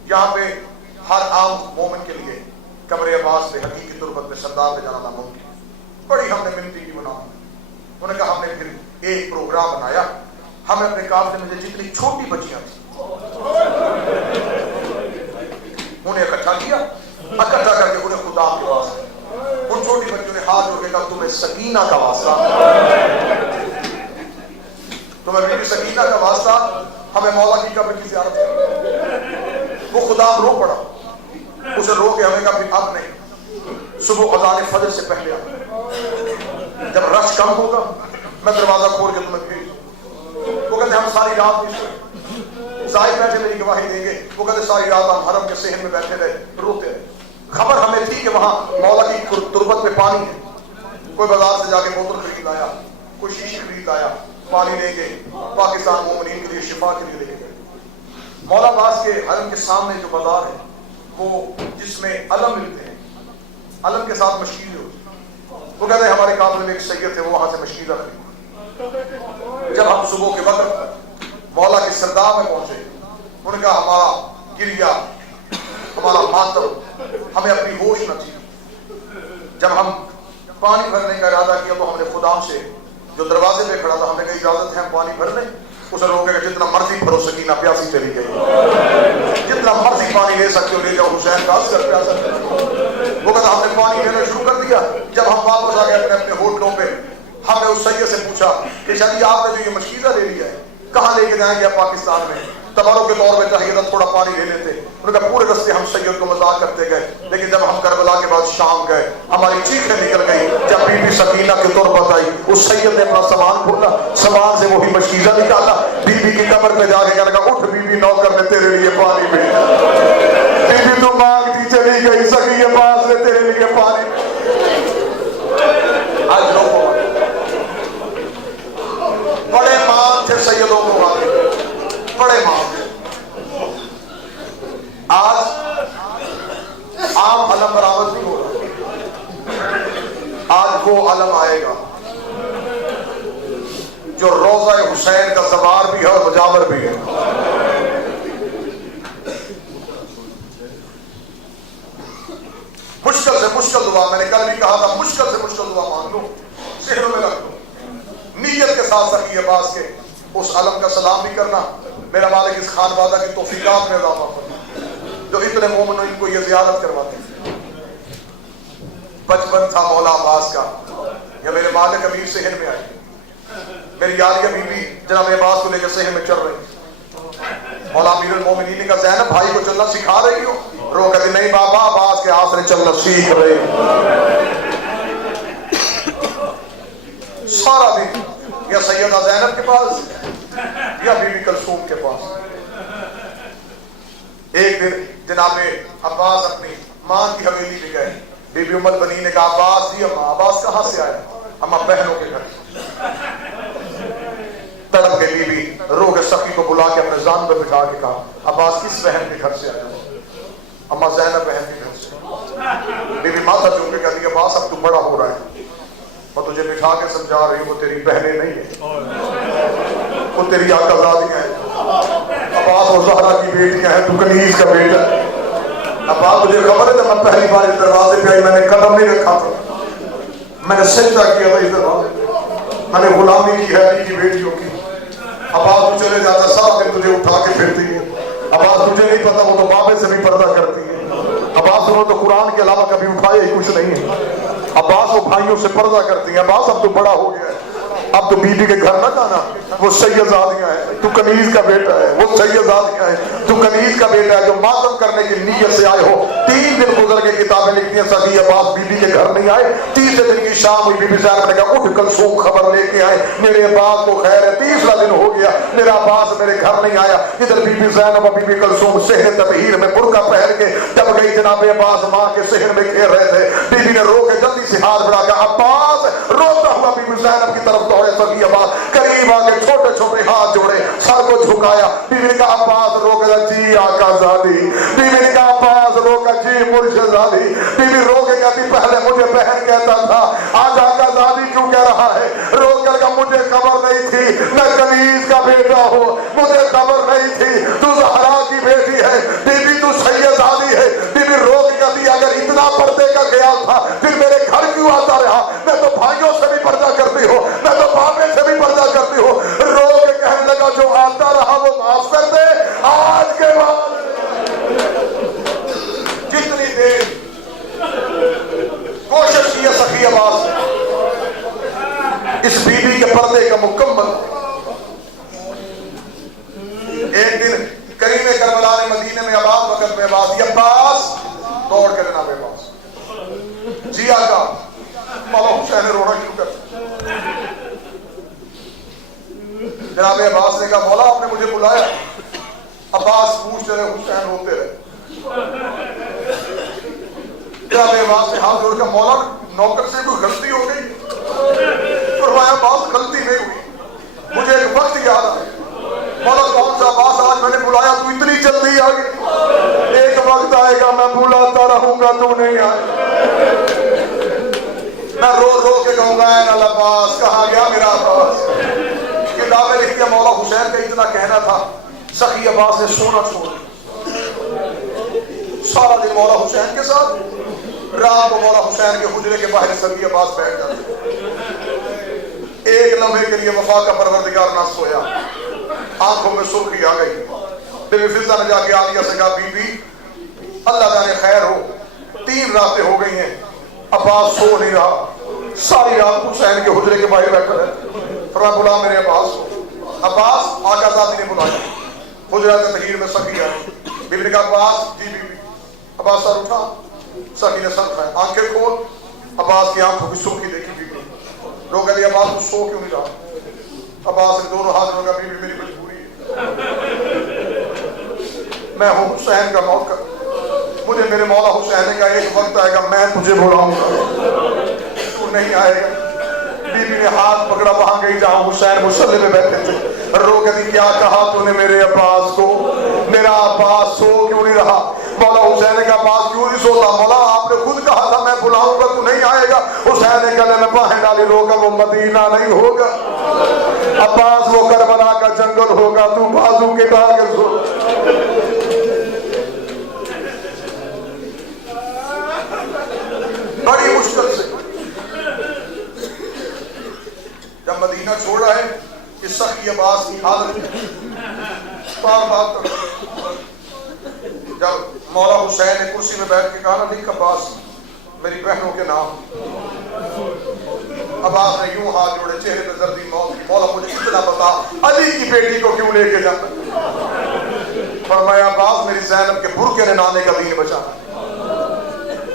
یہاں پہ ہر عام مومن کے لیے قبر عباس پہ حقیقی تربت میں سردار پہ جانا ناممکن ہے. بڑی ہم نے منتی کی بنا. انہوں نے کہا ہم نے پھر ایک پروگرام بنایا. ہمیں اپنے قافلے میں جتنی چھوٹی بچیاں تھیں انہیں اکٹھا کیا، اکٹھا کر کے انہیں خدا کے واسطے ان چھوٹی بچیوں نے ہاتھ جوڑ کے کہا تمہیں سکینہ کا واسطہ، تمہیں بیوی سکینہ کا واسطہ ہمیں مولا کی قبر کی زیارت کریں. وہ خدا رو پڑا. اسے رو کے ہمیں کہا پھر اب نہیں، صبح اذان فجر سے پہلے آنا، جب رش کم ہوگا میں دروازہ کھول کے تمہیں بھیج. وہ کہتے ہم ساری رات نہیں سوئے. ظاہر بیٹھے میری گواہی دیں گے. وہ کہتے ساری رات ہم حرم کے صحن میں بیٹھے رہے روتے رہے. خبر ہمیں تھی کہ وہاں مولا کی تربت میں پانی ہے. کوئی بازار سے جا کے بوتل خرید لایا، کوئی شیشی خرید لایا، پانی لے کے پاکستان مومنین کے لیے شفا کے لیے لے کے گئے. مولا عباس کے حرم کے سامنے جو بازار ہے وہ جس میں علم ملتے ہیں، علم کے ساتھ مشکیزیں ہوتی ہیں. وہ کہتے ہیں ہمارے قافلے میں ایک سید تھے، وہ وہاں سے مشکیزہ خریدا. جب ہم صبح کے وقت مولا کی سرداب میں پہنچے، انہوں نے کہا ہمارا گریا، ہمارا ماتم، ہمیں اپنی ہوش نہ تھی. جب ہم پانی بھرنے کا ارادہ کیا تو ہم نے خدام سے جو دروازے پہ کھڑا تھا ہم نے کہا اجازت ہے ہم پانی بھر لیں. اسے روکے کہ جتنا مرضی بھرو، سکینہ پیاسی چلی گئی، جتنا مرضی پانی لے سکتے ہو لے جاؤ، حسین کا اثر پیاسا. وہ کہتا ہم نے پانی لینا شروع کر دیا. جب ہم واپس آ گئے اپنے ہوٹلوں پہ، ہم نے اس سید سے پوچھا کہ شاید آپ نے جو یہ مشکیزہ لے لیا ہے کہاں لے کے جائیں گے آپ پاکستان میں؟ تبرک کے طور پہ چاہیے تھا تھوڑا پانی لے لیتے. انہوں نے کہا پورے رستے ہم سید کو مذاق کرتے گئے، لیکن جب ہم کربلا کے بعد شام گئے ہماری چیخیں نکل گئی. جب بی بی سکینہ کی تربت آئی، اس سید نے اپنا سامان کھولا، سامان سے وہی مشکیزہ نکالا، بی بی کی قبر پہ جا کے کہنے لگا اٹھ بی بی، نوکر نے تیرے لیے پانی بھیجا. بی بی تو مانگتی چلی گئی، سکی عباس نے تیرے لیے پانی. آج لوگ بڑے مان تھے سیدوں کو والے، بڑے مان تھے. آج عام علم برآمد نہیں ہو رہا. آج وہ علم آئے گا جو روضہ حسین کا زوار بھی ہے اور مجاور بھی ہے. مشکل سے مشکل دعا، میں نے کل بھی کہا تھا، مشکل سے مشکل دعا مانگ لو، ذہنوں میں رکھ لو، نیت کے ساتھ سخی عباس کے اس علم کا سلام بھی کرنا. میرا مالک اس خانوادہ کی توفیقات میں اضافہ فرما جو اتنے مومنوں ان کو یہ زیارت کرواتے ہیں. بچپن تھا مولا عباس کا، یا میرے مالک امیر صحن میں آئے، میری عالیہ بی بی جناب عباس کو لے کے صحن میں چل رہی. مولا امیر المومنین نے کہا زینب بھائی کو چلنا سکھا رہی ہو؟ رو کہتی نہیں بابا، عباس کے ہاتھ سے چلنا سیکھ رہے. سارا دن یا سیدہ زینب کے پاس یا بی بی کلثوم کے پاس. ایک دن جناب عباس اپنی ماں کی حویلی میں گئے. بی بی ام البنین نے کہا عباس جی اماں. عباس کہاں سے آیا؟ اماں بہنوں کے گھر. تڑپ کے بی بی رو کے سخی کو بلا کے اپنے زان پر بٹھا کے کہا عباس کس بہن کے گھر سے آیا؟ اماں زینب بہن کے گھر سے. بی بی ماتھا چوم کے کہتی عباس بٹھا کے سمجھا رہی وہ تیری بہنیں نہیں ہیں، وہ تیری آقازادیاں ہیں، عباس و زہرا کی بیٹیاں ہیں، تو کنیز کا بیٹا ہے۔ عباس مجھے خبر ہے جب میں پہلی بار اس دروازے پہ آئی میں نے قدم نہیں رکھا تھا، میں نے سجدہ کیا تھا اس دروازے پہ، میں نے غلامی کی ہے علی کی بیٹیوں کی۔ عباس تو چلے جاتا سارا دن تجھے اٹھا کے پھرتی ہے، عباس تجھے نہیں پتا وہ تو بابے سے بھی پردہ کرتی ہے، عباس انہوں تو قرآن کے علاوہ کبھی اٹھایا ہی کچھ نہیں ہے، عباس وہ بھائیوں سے پردہ کرتی ہیں۔ عباس اب تو بڑا ہو گیا ہے، اب تو بی بی کے گھر نہ جانا، وہ سیدزادیاں ہیں، تو کنیز کا بیٹا ہے، وہ سیدزادیاں ہیں، تو کنیز کا بیٹا ہے، جو ماتم کرنے کی نیت سے آئے ہو۔ 3 دن گزر کے کتابیں لکھتی ہیں سخی عباس بی بی کے گھر نہیں آئے، 30 دن کی شام ہوئی، بی بی زینب نے کہا اٹھ کلثوم خبر لے کے آئے میرے عباس کو خیر ہے، 30واں دن ہو گیا میرا عباس میرے گھر نہیں آیا۔ ادھر بی بی زینب اور بی بی کلثوم صحن تطہیر میں برقع پہن کے جب گئی جناب عباس ماں کے صحن میں کھیل رہے تھے، بی بی نے رو کے جلدی سے ہاتھ بڑھا کے عباس روتا ہوا بی بی زینب کی طرف دوڑے، سخی عباس قریب آ کے چھوٹے چھوٹے ہاتھ جوڑے، سر کو جھکایا، بی بی نے کہا عباس رو کے جی آقا زادی، بی بی نے کہا عباس رو کے جی مرشد زادی، بی بی رو کے کہتی پہلے مجھے بہن کہتا تھا، آج آقا زادی کیوں کہہ رہا ہے؟ رو کر کہ مجھے خبر نہیں تھی میں کنیز کا بیٹا ہوں، مجھے خبر نہیں تھی تو زہرا کی بیٹی ہے، بی بی تو سیدزادی ہے۔ بی بی رو کے کہتی اگر اتنا پردے کا خیال تھا پھر میرے گھر کیوں آتا رہا؟ میں تو بھائیوں سے بھی پردہ کرتی ہوں، میں تو بابے سے بھی پردہ کرتی ہوں۔ رو کے کہنے لگا جو آتا رہا وہ معاف کر دے، آج کے بعد جتنی دیر کوشش کی ہے سخی عباس اس بی بی کے پردے کا مکمل۔ ایک دن کریم کربلا نے مدینے میں عباس وقت میں عباس عباس دوڑ کے جناب عباس جی آقا، مولا حسین نے رونا شروع کر جناب عباس نے کہا مولا آپ نے مجھے بلایا؟ عباس پوچھتے رہے، حسین روتے رہے۔ جناب عباس نے ہاتھ جوڑ کر مولا نوکر سے کوئی غلطی ہو گئی؟ فرمایا عباس غلطی نہیں ہوئی، مجھے ایک وقت یاد آیا۔ مولا کون سا؟ عباس آج میں نے بلایا تو اتنی جلدی آ گئی، ایک وقت آئے گا میں بلاتا رہوں گا تو نہیں آئے، میں رو رو کے کہوں گا اے عباس کہاں گیا میرا عباس؟ کتابیں لکھتی ہیں مولا حسین کا اتنا کہنا تھا سخی عباس نے سونا چھوڑ سارا دن مولا حسین کے ساتھ، رات کو مولا حسین کے حجرے کے باہر سخی عباس بیٹھ جاتے، ایک لمحے کے لیے وفا کا پروردگار نہ سویا، آنکھوں میں سرخی آ گئی۔ بی بی فضہ نے جا کے عالیہ سے کہا بی بی اللہ جانے خیر ہو، 3 راتیں ہو گئی ہیں عباس سو نہیں رہا، ساری رات حسین کے حجرے کے باہر بیٹھا رہا۔ فرمایا بلا میرے عباس کو۔ عباس آقا زادی نے بلایا، حجرہ تطہیر میں سخی آئی، بی بی نے کہا عباس جی بی بی۔ عباس سر اٹھا، سخی نے سر اٹھایا، آنکھیں کھول، عباس کی آنکھوں کی سرخی دیکھی بی بی رو کہتی عباس تو سو کیوں نہیں رہا؟ عباس نے دونوں ہاتھ جوڑ کر بی بی میری مجبوری ہے، میں ہوں حسین کا نوکر، مجھے میرے مولا حسین نے کہا ایک وقت آئے گا میں تجھے بلاؤں گا تو نہیں آئے گا۔ بی بی نے ہاتھ پکڑا، وہاں گئی جہاں حسین مصلی میں بیٹھے تھے، رو کہتی کیا کہا تو نے میرے عباس کو؟ میرا عباس سو کیوں نہیں رہا؟ مولا حسین نے کہا عباس کیوں نہیں سوتا؟ مولا آپ نے خود کہا تھا میں بلاؤں گا تو نہیں آئے گا۔ حسین نے گلے میں باہیں ڈالی، روکا وہ مدینہ نہیں ہوگا، عباس وہ کربلا کا جنگل ہوگا، تو بازو کے کے سو۔ بڑی مشکل سے جب مدینہ چھوڑا ہے اس سخی عباس کی حالت بار بار جب مولا حسین نے کرسی میں بیٹھ کے کہا نا لکھ عباس میری بہنوں کے نام، عباس نے یوں ہاتھ جوڑے، چہرے پہ زردی موت کی، مولا مجھے اتنا بتا علی کی بیٹی کو کیوں لے کے جاتا؟ فرمایا عباس میری زینب کے برقعے نے نانے کا دین بچانا۔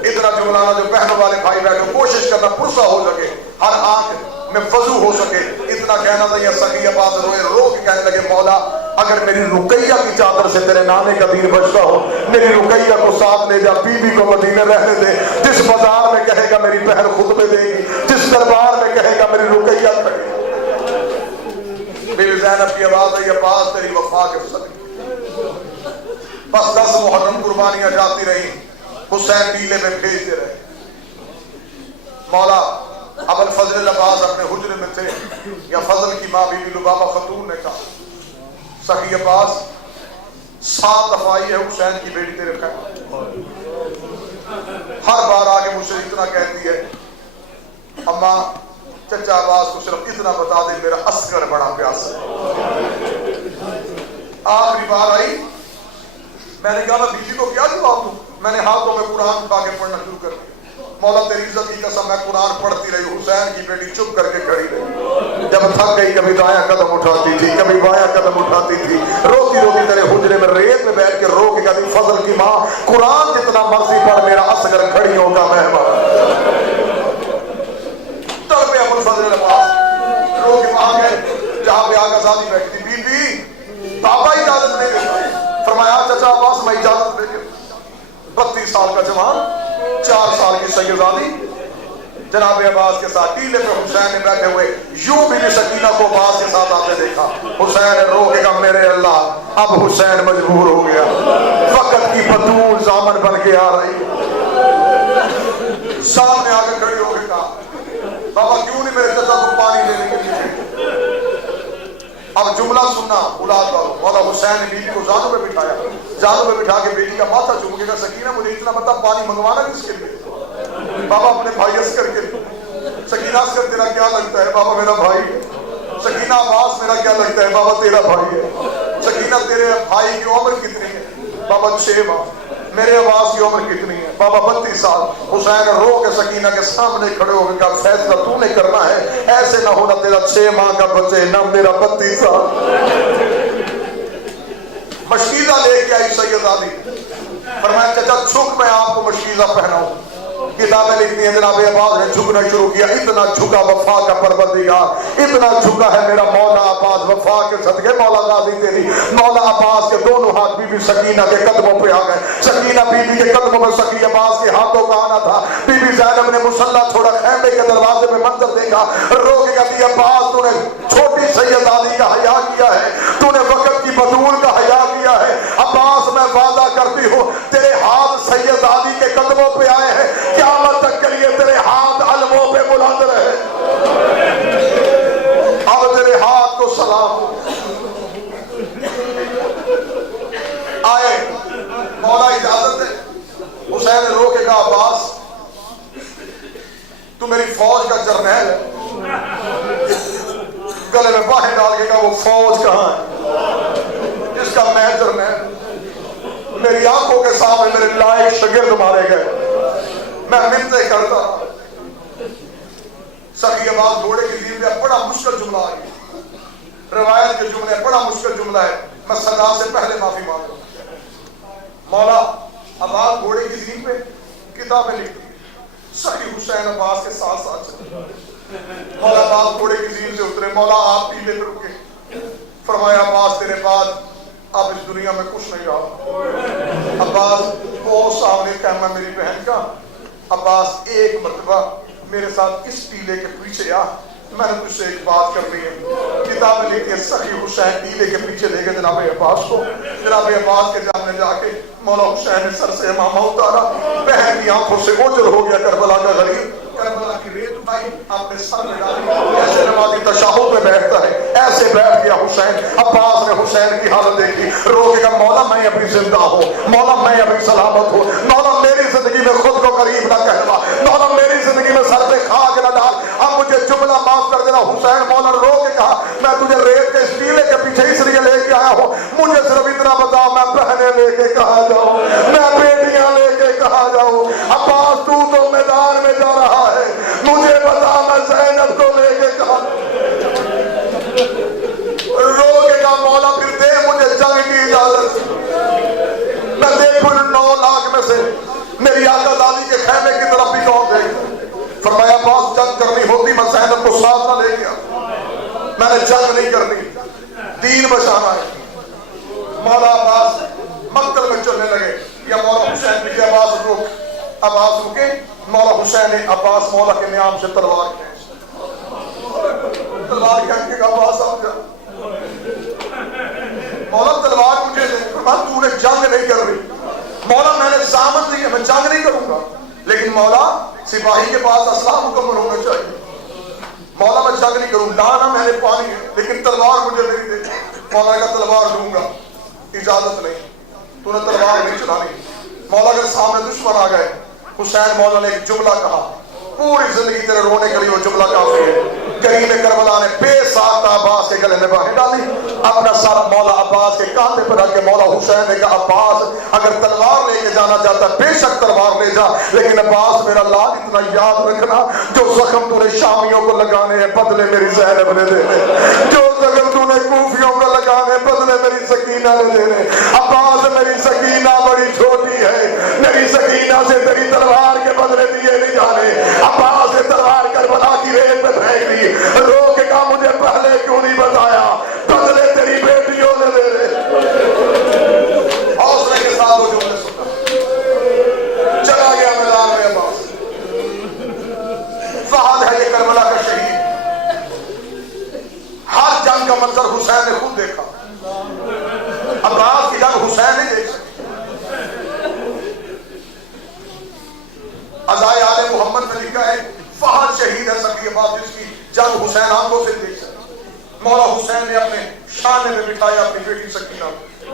اتنا جو مولانا جو بہنوں والے بھائی بیٹھو کوشش کرنا پرسا ہو سکے، ہر آنکھ میں وضو ہو سکے، اتنا کہنا تھا۔ یہ سخی عباس روئے رو کے کہنے لگے مولا اگر میری رقیہ کی چادر سے تیرے نانے کا دین بچتا ہو میری رقیہ کو ساتھ لے جا، بی بی کو مدینے رہنے دے، جس بازار میں کہے گا میری بہن خطبے دے گی، جس دربار میں کہے گا میری رقیہ کھڑی۔ بی بی زینب کی آواز ہے عباس تیری وفا کے صدقے۔ بس 10 محرم قربانیاں جاتی رہی، حسین ڈیلے میں بھیجتے رہے۔ مولا اب الفضل عباس اپنے حجرے میں تھے، یا فضل کی ماں بی بی لبابہ خاتون نے کہا سخی عباس 7 دفعہ آئی ہے حسین کی بیٹی تیرے خیمے، ہر بار آگے مجھ سے اتنا کہتی ہے اماں چچا عباس کو صرف اتنا بتا دے میرا اصغر بڑا پیاسا ہے۔ آخری بار آئی، میں نے کہا میں بیوی کو کیا جواب دوں؟ میں نے ہاتھوں میں قرآن اٹھا کے پڑھنا شروع کر دیا۔ مولا تیری عزت کی قسم میں قرآن پڑھتی رہی، حسین کی بیٹی چپ کر کے کھڑی رہی، جب تھک گئی کبھی دایاں قدم اٹھاتی تھی کبھی بایاں قدم اٹھاتی تھی، روتی روتی تیرے حجرے میں ریت میں بیٹھ کے رو کے کہتی فضل کی ماں قرآن جتنا مرضی پڑھ میرا اصغر کھڑیوں کا مہمان۔ تڑپے ابو الفضل عباس رو کے وہاں گئے جہاں پہ آگا زادی بیٹھی تھی، بی بی بابا اجازت نہیں دیتا، فرمایا چچا عباس میں اجازت دے دیا۔ 32 سال کا جوان، 4 سال کی سیدزادی جناب عباس کے ساتھ ٹیلے پہ حسین نے بیٹھے ہوئے، یوں بھی سکینہ کو عباس کے ساتھ آتے دیکھا۔ حسین رو کے کہا میرے اللہ اب حسین مجبور ہو گیا، وقت کی بطول زامن بن کے آ رہی، سامنے آ کے کھڑی ہو کے کہا بابا کیوں نہیں میرے چچا کو پانی لینے کے لیے؟ اب جملہ سننا اولاد والوں، مولا حسین نے بیٹی کو زانوں پہ بٹھایا، زانوں پہ بٹھا کے بیٹی کا ماتھا چوم کے کہا سکینہ مجھے اتنا بتا پانی منگوانا کس کے لیے؟ بابا اپنے بھائی اصغر کے لیے۔ سکینہ اصغر تیرا کیا لگتا ہے؟ بابا میرا بھائی ہے۔ سکینہ عباس میرا کیا لگتا ہے؟ بابا تیرا بھائی ہے۔ سکینہ تیرے بھائی کی عمر کتنی ہے؟ بابا 6 ماہ۔ میرے عباس کی عمر کتنی ہے؟ بابا 32 سال۔ حسین رو کے سکینہ کے سامنے کھڑے ہو کے کہا فیصلہ تو نے کرنا ہے، ایسے نہ ہونا تیرا 6 ماہ کا بچے نہ میرا 32 سال۔ مشکیزہ لے کے آئی سیدزادی، فرمایا چچا جھک میں آپ کو مشکیزہ پہناؤں۔ کتابیں لکھتی ہیں جناب عباس نے جھکنا شروع کیا، اتنا جھکا وفا کا پروردگار، اتنا جھکا ہے میرا مولا عباس وفا کے صدقے مولا غازی تیری۔ مولا عباس کے دونوں ہاتھ بی بی سکینہ کے قدموں پہ آ گئے، سکینہ بی بی کے قدموں میں سکی عباس کے ہاتھوں کا آنا تھا۔ بی بی زینب نے مصلی چھوڑا، خیمے کے دروازے میں منظر دیکھا، رو کے کہتی عباس تو نے چھوٹی سیدزادی کا حیا کیا ہے، تو نے وقت کی بطول کا حیا کیا ہے۔ عباس میں وعدہ کرتی ہوں تیرے ہاتھ سیدزادی کے قدموں پہ آئے ہیں، قیامت تک کے لیے تیرے ہاتھ علموں پہ بلند رہے۔ اب تیرے ہاتھ کو سلام آئے، مولا اجازت ہے۔ حسین نے رو کے کہا عباس تو میری فوج کا جرنیل ہے، گلے میں باہیں ڈال کے کہا وہ فوج کہاں ہے جس کا میں جرنیل؟ میری آنکھوں کے سامنے میرے لائق شاگرد مارے گئے، میں منتیں کرتا۔ سخی عباس گھوڑے کی زیر پہ بڑا مشکل جملہ آ گیا، روایت کے جملے بڑا مشکل جملہ ہے، میں سزا سے پہلے معافی مانگتا ہوں۔ مولا عباس گھوڑے کی زیر پہ کتابیں لکھتی، سخی حسین عباس کے ساتھ ساتھ چلے۔ مولا عباس گھوڑے کی زیر سے اترے، مولا آپ ٹیلے پہ رکے، فرمایا عباس تیرے بعد اب اس دنیا میں کچھ نہیں رہا۔ عباس وہ سامنے خیمہ میری بہن کا، عباس ایک مرتبہ میرے ساتھ اس ٹیلے کے پیچھے آ، میں نے تجھ سے ایک بات کرنی ہے۔ کتابیں لکھی ہے سخی حسین ٹیلے کے پیچھے لے گئے جناب عباس کو، جناب عباس کے سامنے جا کے مولا حسین نے سر سے امامہ اتارا، بہن کی آنکھوں سے اوجھل ہو گیا کربلا کا غریب، کربلا کی ریت اٹھائی اپنے سر میں ڈالی، ایسے نمازی تشہد میں بیٹھتا ہے ایسے بیٹھ گیا حسین۔ عباس نے حسین کی حالت دیکھی، رو کے کہا مولا میں ابھی زندہ ہوں، مولا میں ابھی سلامت ہوں، مولا میری زندگی میں خود کو غریب نہ کہنا، مولا میری زندگی میں سر پہ خاک نہ ڈال، اب مجھے جملہ معاف کر دینا۔ حسین مولا رو کے کہا میں تجھے ریت کے اس ٹیلے کے پیچھے اس لیے لے کے آیا ہوں، مجھے صرف اتنا بتا میں بہنیں لے کے کہاں جاؤں، میں بیٹیاں لے کے کہاں جاؤں؟ عباس تو میدان میں جا رہا ہے، مجھے بتا میں زینب کو لے کے کہاں؟ رو کے کہا مولا پھر دے مجھے جنگ کی اجازت، میں دیکھوں 9 لاکھ میں سے میری آقا دادی کے خیمے کی طرف بھی کون دیکھ۔ فرمایا عباس جنگ کرنی ہوتی میں زینب کو ساتھ نہ لے گیا، میں نے جنگ نہیں کرنی، دین بچانا ہے۔ مولا عباس مقتل میں چلنے لگے، یا مولا حسین بھی کہ عباس رک، عباس رکے، مولا حسین نے عباس مولا کے نیام سے تلوار کھینچ، تلوار کھینچ کے عباس آ جا، مولا تلوار مجھے دے، فرمایا تو نے جنگ نہیں کر رہی، مولا میں نے ضامن دی ہے میں جنگ نہیں کروں گا، لیکن مولا سپاہی کے پاس اسلحہ مکمل ہونا چاہیے، مولا میں جنگ نہیں کروں، لانا میں نے پانی ہے لیکن تلوار مجھے میری دے۔ مولا کا تلوار لوں گا، اجازت نہیں، تو نے تلوار نہیں چلانی۔ مولا کے سامنے دشمن آ گئے، حسین مولا نے ایک جملہ کہا، پوری زندگی تیرے رونے کے لیے وہ جملہ کافی ہے۔ کریم کربلا نے بے ساختہ عباس کے گلے میں باہیں ڈالی، اپنا سر مولا عباس کے کاندھے پر رکھ کے مولا حسین نے کہا عباس اگر تلوار لے کے جانا چاہتا ہے بے شک تلوار لے جا، لیکن عباس میرا لال اتنا یاد رکھنا جو زخم تو نے شامیوں کو لگانے ہیں بدلے میری زینب نے دینے، جو زخم تو نے کوفیوں کو لگانے بدلے میری سکینہ نے دینے۔ عباس میری سکینہ بڑی چھوٹی ہے، میری سکینہ سے تیری تلوار کے بدلے دیے نہیں جانے۔ عباس نے تلوار کربلا کی ریت میں پھینک دی، رو کے کہا مجھے پہلے کیوں نہیں بتایا، بدلے تیری بیٹیوں نے دے رہے۔ حوصلے کے ساتھ وہ جملے سنا، چلا گیا میدان میں عباس۔ فہد ہے یہ کربلا کا شہید، ہر جنگ کا منظر حسین نے خود دیکھا، عباس کی جنگ حسین نہیں دیکھ سکتا۔ عزائے آل محمد میں لکھا ہے فہد شہید ہے سخی عباس جس کی جنگ حسین آنکھوں سے دیکھ سکتا۔ مولا حسین نے اپنے شانے میں بٹھایا اپنی بیٹی سکینہ کو،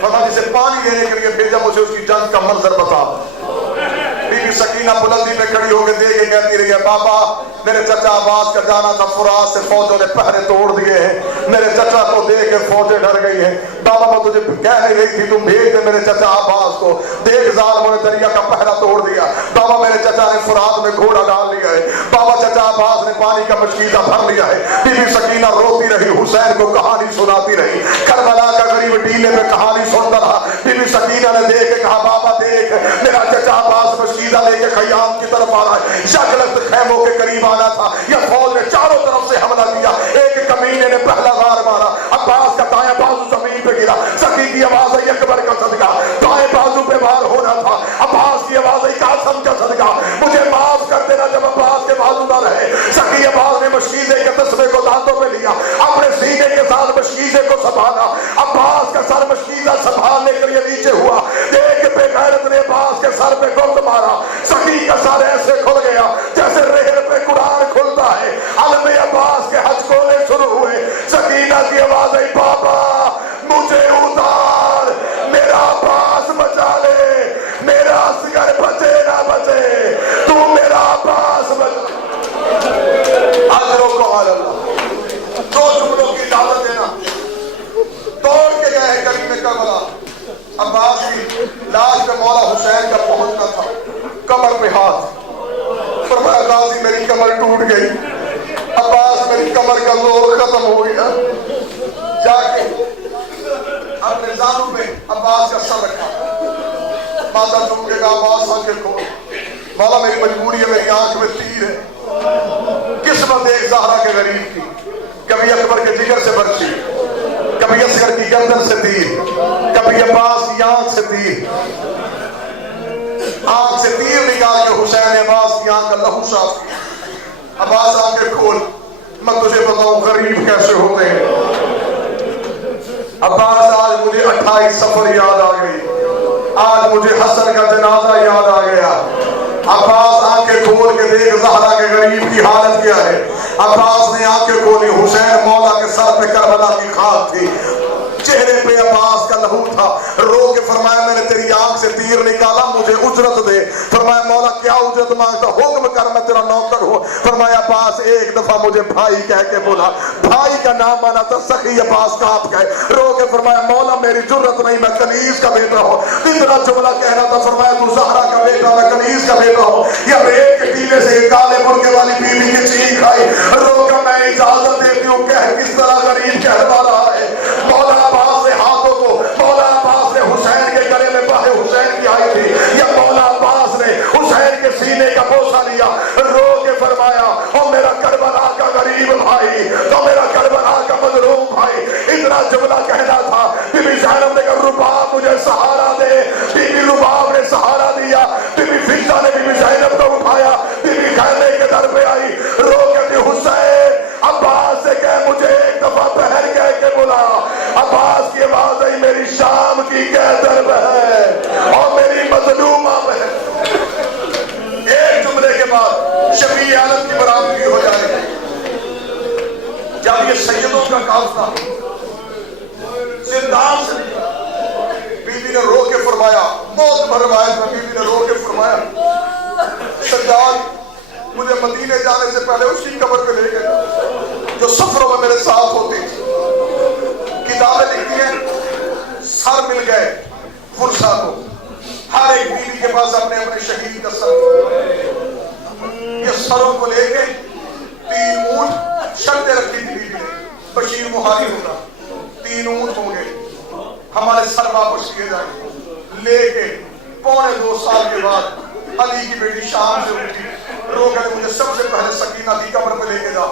فرمایا جسے پانی دینے کے لیے بھیجا مجھے اس کی جنگ کا منظر بتا۔ بی بی سکینہ بلندی پہ کھڑی ہو کے دیکھ کے کہتی رہی ہے بابا میرے چچا عباس کا جانا تھا، فرات سے فوجوں نے پہرے توڑ دیے ہیں، میرے چچا کو دیکھ کے فوجیں ڈر گئی ہیں۔ بابا میں تجھے کہہ نہیں رہی تھی تم بھیج دے میرے چچا عباس کو، دیکھ ظالموں نے دریا کا پہرا توڑ دیا۔ بابا میرے چچا نے فرات میں گھوڑا ڈال لیا ہے، بابا چچا عباس نے پانی کا مشکیزہ بھر لیا ہے۔ بی بی سکینہ روتی رہی، حسین کو کہانی سناتی رہی، کربلا کا غریب ٹیلے میں کہانی سنتا رہا۔ بی بی سکینہ نے دیکھ کے کہا بابا دیکھ میرا چچا عباس مشکیزہ لے کے خیام کی طرف آ رہا ہے، شکلت خیموں کے قریب آنا تھا، یہ فوج نے چاروں طرف سے حملہ کیا، ایک کمینے نے پہلا وار مارا، عباس کا دائیں بازو زمین پہ گرا، سکی کی آواز ہے اکبر کا صدقہ، دائیں بازو پہ وار ہونا تھا، عباس کی آواز ہے قاسم کا صدقہ، مجھے معاف کر دینا جب عباس کے بازو نہ رہے۔ سکی عباس نے مشکیزے کے تسبے کو دانتوں پہ لیا، اپنے سینے کے ساتھ مشکیزے کو سنبھالا، عباس کا سر مشکیزہ سنبھالنے کے لیے نیچے ہوا، دیکھ بے غیرت نے عباس کے سر پہ گرد مارا، سکی کا سر ایسے کھل گیا جیسے ریل پہ قرآن کھلتا ہے، علم عباس کے حج کولے شروع ہوئے، سکینہ کی آواز ہے بابا مجھے اتار، میرا عباس بچا لے، میرا اصغر بچے نہ بچے، تو میرا عباس بچا۔ اجر و کمال اللہ، دو جملوں کی دعوت دینا، توڑ کے گئے کریم کربلا۔ عباس کی لاش پہ مولا حسین کا پہنچنا تھا، کمر پہ ہاتھ، فرمایا غازی میری کمر ٹوٹ گئی، عباس میری کمر کا زور ختم ہو گیا، جا کے اپنے زانوں پہ عباس کا سر رکھا، ماتا چوم کے کہا عباس آنکھیں کھول، مولا میری مجبوری ہے، میری آنکھ میں تیر ہے۔ قسمت ایک زہرا کے غریب کی، کبھی اکبر کے جگر سے برچی، کبھی اصغر کی گردن سے تیر، کبھی عباس کی آنکھ سے تیر، آنکھ سے تیر نکال کے حسین عباس کی آنکھ کا لہو صاف کیا۔ عباس آنکھیں کھول، میں تجھے بتاؤں غریب کیسے ہوتے ہیں۔ عباس آج مجھے 28 سفر یاد آ گئی، آج مجھے حسن کا جنازہ یاد آ گیا۔ عباس آنکھیں کھول کے دیکھ زہرا کے غریب کی حالت کیا ہے۔ عباس نے آنکھیں کھولی، حسین مولا کے سر پہ کربلا کی خاک تھی، چہرے پہ عباس کا لہو تھا، رو کے فرمایا میں نے تیری آنکھ سے تیر نکالا، مجھے اجرت دے۔ فرمایا مولا کیا اجرت مانگتا، حکم کر میں تیرا نوکر ہوں۔ فرمایا عباس ایک دفعہ مجھے بھائی کہہ کے بولا، بھائی کا نام آنا تھا، سخی عباس کانپ گئے، رو کے فرمایا مولا میری جرت نہیں، میں کنیز کا بیٹا ہوں۔ اتنا جملہ کہنا تھا، فرمایا تو زہرا کا بیٹا، میں کنیز کا بیٹا ہوں، یا ریت کے ٹیلے سے کالے مرغے والی بیوی کی چیخ آئی، رو کے میں اجازت دیتی ہوں، کہہ کس طرح غریب کہلوا رہا ہے۔ مولا عباس نے ہاتھوں کو، مولا عباس نے حسین کے گلے میں باہ حسین کی آئی تھی، یا مولا عباس نے حسین کے سینے کا بوسہ لیا، رو کے فرمایا او میرا کربلا کا غریب بھائی، تو میرا کربلا کا مظلوم بھائی۔ اتنا جملہ کہنا تھا، بی بی زینب نے کہا رباب مجھے سہارا دے، بی بی رباب نے سہارا دیا، بی بی فضہ نے بی بی زینب کو اٹھایا، بی بی خیمے کے در پہ آئی، رو کہتی حسین عباس سے کہہ مجھے ایک دفعہ پہر کہہ کے بلا۔ عباس کی آواز آئی میری شام کی قیدر بہن اور میری مظلومہ بہن۔ ایک جملے کے بعد شفیع عالم کی برآمدگی ہو جائے گی۔ کا قافلہ زندان سے نکلا. بی بی نے رو کے فرمایا, موت بھر روایت میں بی بی نے رو کے فرمایا, سجاد مجھے مدینے جانے سے پہلے اسی قبر پہ لے گئے جو سفروں میں میرے ساتھ ہوتی تھی. کتابیں لکھتی ہیں سر مل گئے فرصت ہو, ہر ایک بیوی کے پاس اپنے اپنے شہید کا سر. یہ سروں کو لے کے 3 اونٹ شرطیں رکھی تھی بیوی نے, بشیر مہاری ہوگا, 3 اونٹ ہوں گے, ہمارے سر واپس کیے جائیں گے. لے کے 2.25 سال کے بعد علی کی بیٹی شام سے اٹھی, رو کر مجھے سب سے پہلے سکینہ کی قبر پہ لے کے جا.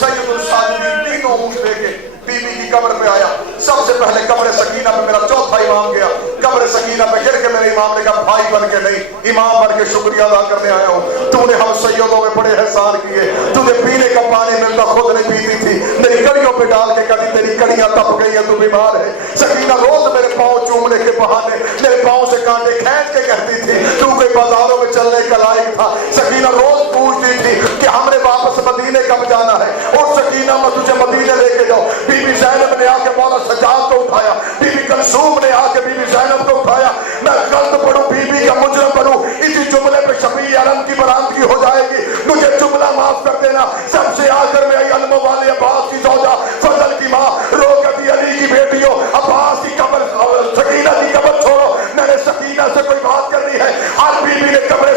سید الساجدین 3 اونٹ لے کے بی بی کی قبر پہ آیا. سب سے پہلے قبر سکینہ پہ میرا چوتھا امام گیا. قبر سکینہ پہ گر کے میرے امام نے کہا بھائی بن کے نہیں, امام بن کے شکریہ ادا کرنے آیا ہوں. تو نے ہم سیدوں میں بڑے احسان کیے. تجھے پینے کا پانی ملتا خود نہیں پیتی تھی, میری کڑیوں پہ ڈال کے کبھی تیری کڑیاں تپ گئی ہیں, تو بیمار ہے. سکینہ روز میرے پاؤں چومنے کے بہانے میرے پاؤں سے کانٹے کھینچ کے کہتی تھی تو کوئی بازاروں میں چلنے کا لائق تھا. سکینہ روز پوچھتی تھی کہ ہم نے واپس مدینے کب جانا ہے, اور سکینہ میں تجھے مدینے لے کے جاؤ. بی بی زینب نے آ کے مولا سجاد کو اٹھایا, بی بی کلثوم نے آ کے بی بی زینب کو اٹھایا. میں غلط پڑھوں بی بی کا مجرم بنوں, اسی جملے پہ شفیع عالم کی برآمدگی ہو جائے گی. مجھے جملہ معاف کر دینا. سب سے آ کر میں علم والے عباس کی زوجہ فضل کی ماں رو کہتی علی کی بیٹیوں عباس کی قبر سکینہ کی قبر چھوڑو, میں نے سکینہ سے کوئی بات کرنی ہے. ہر بی بی نے قبر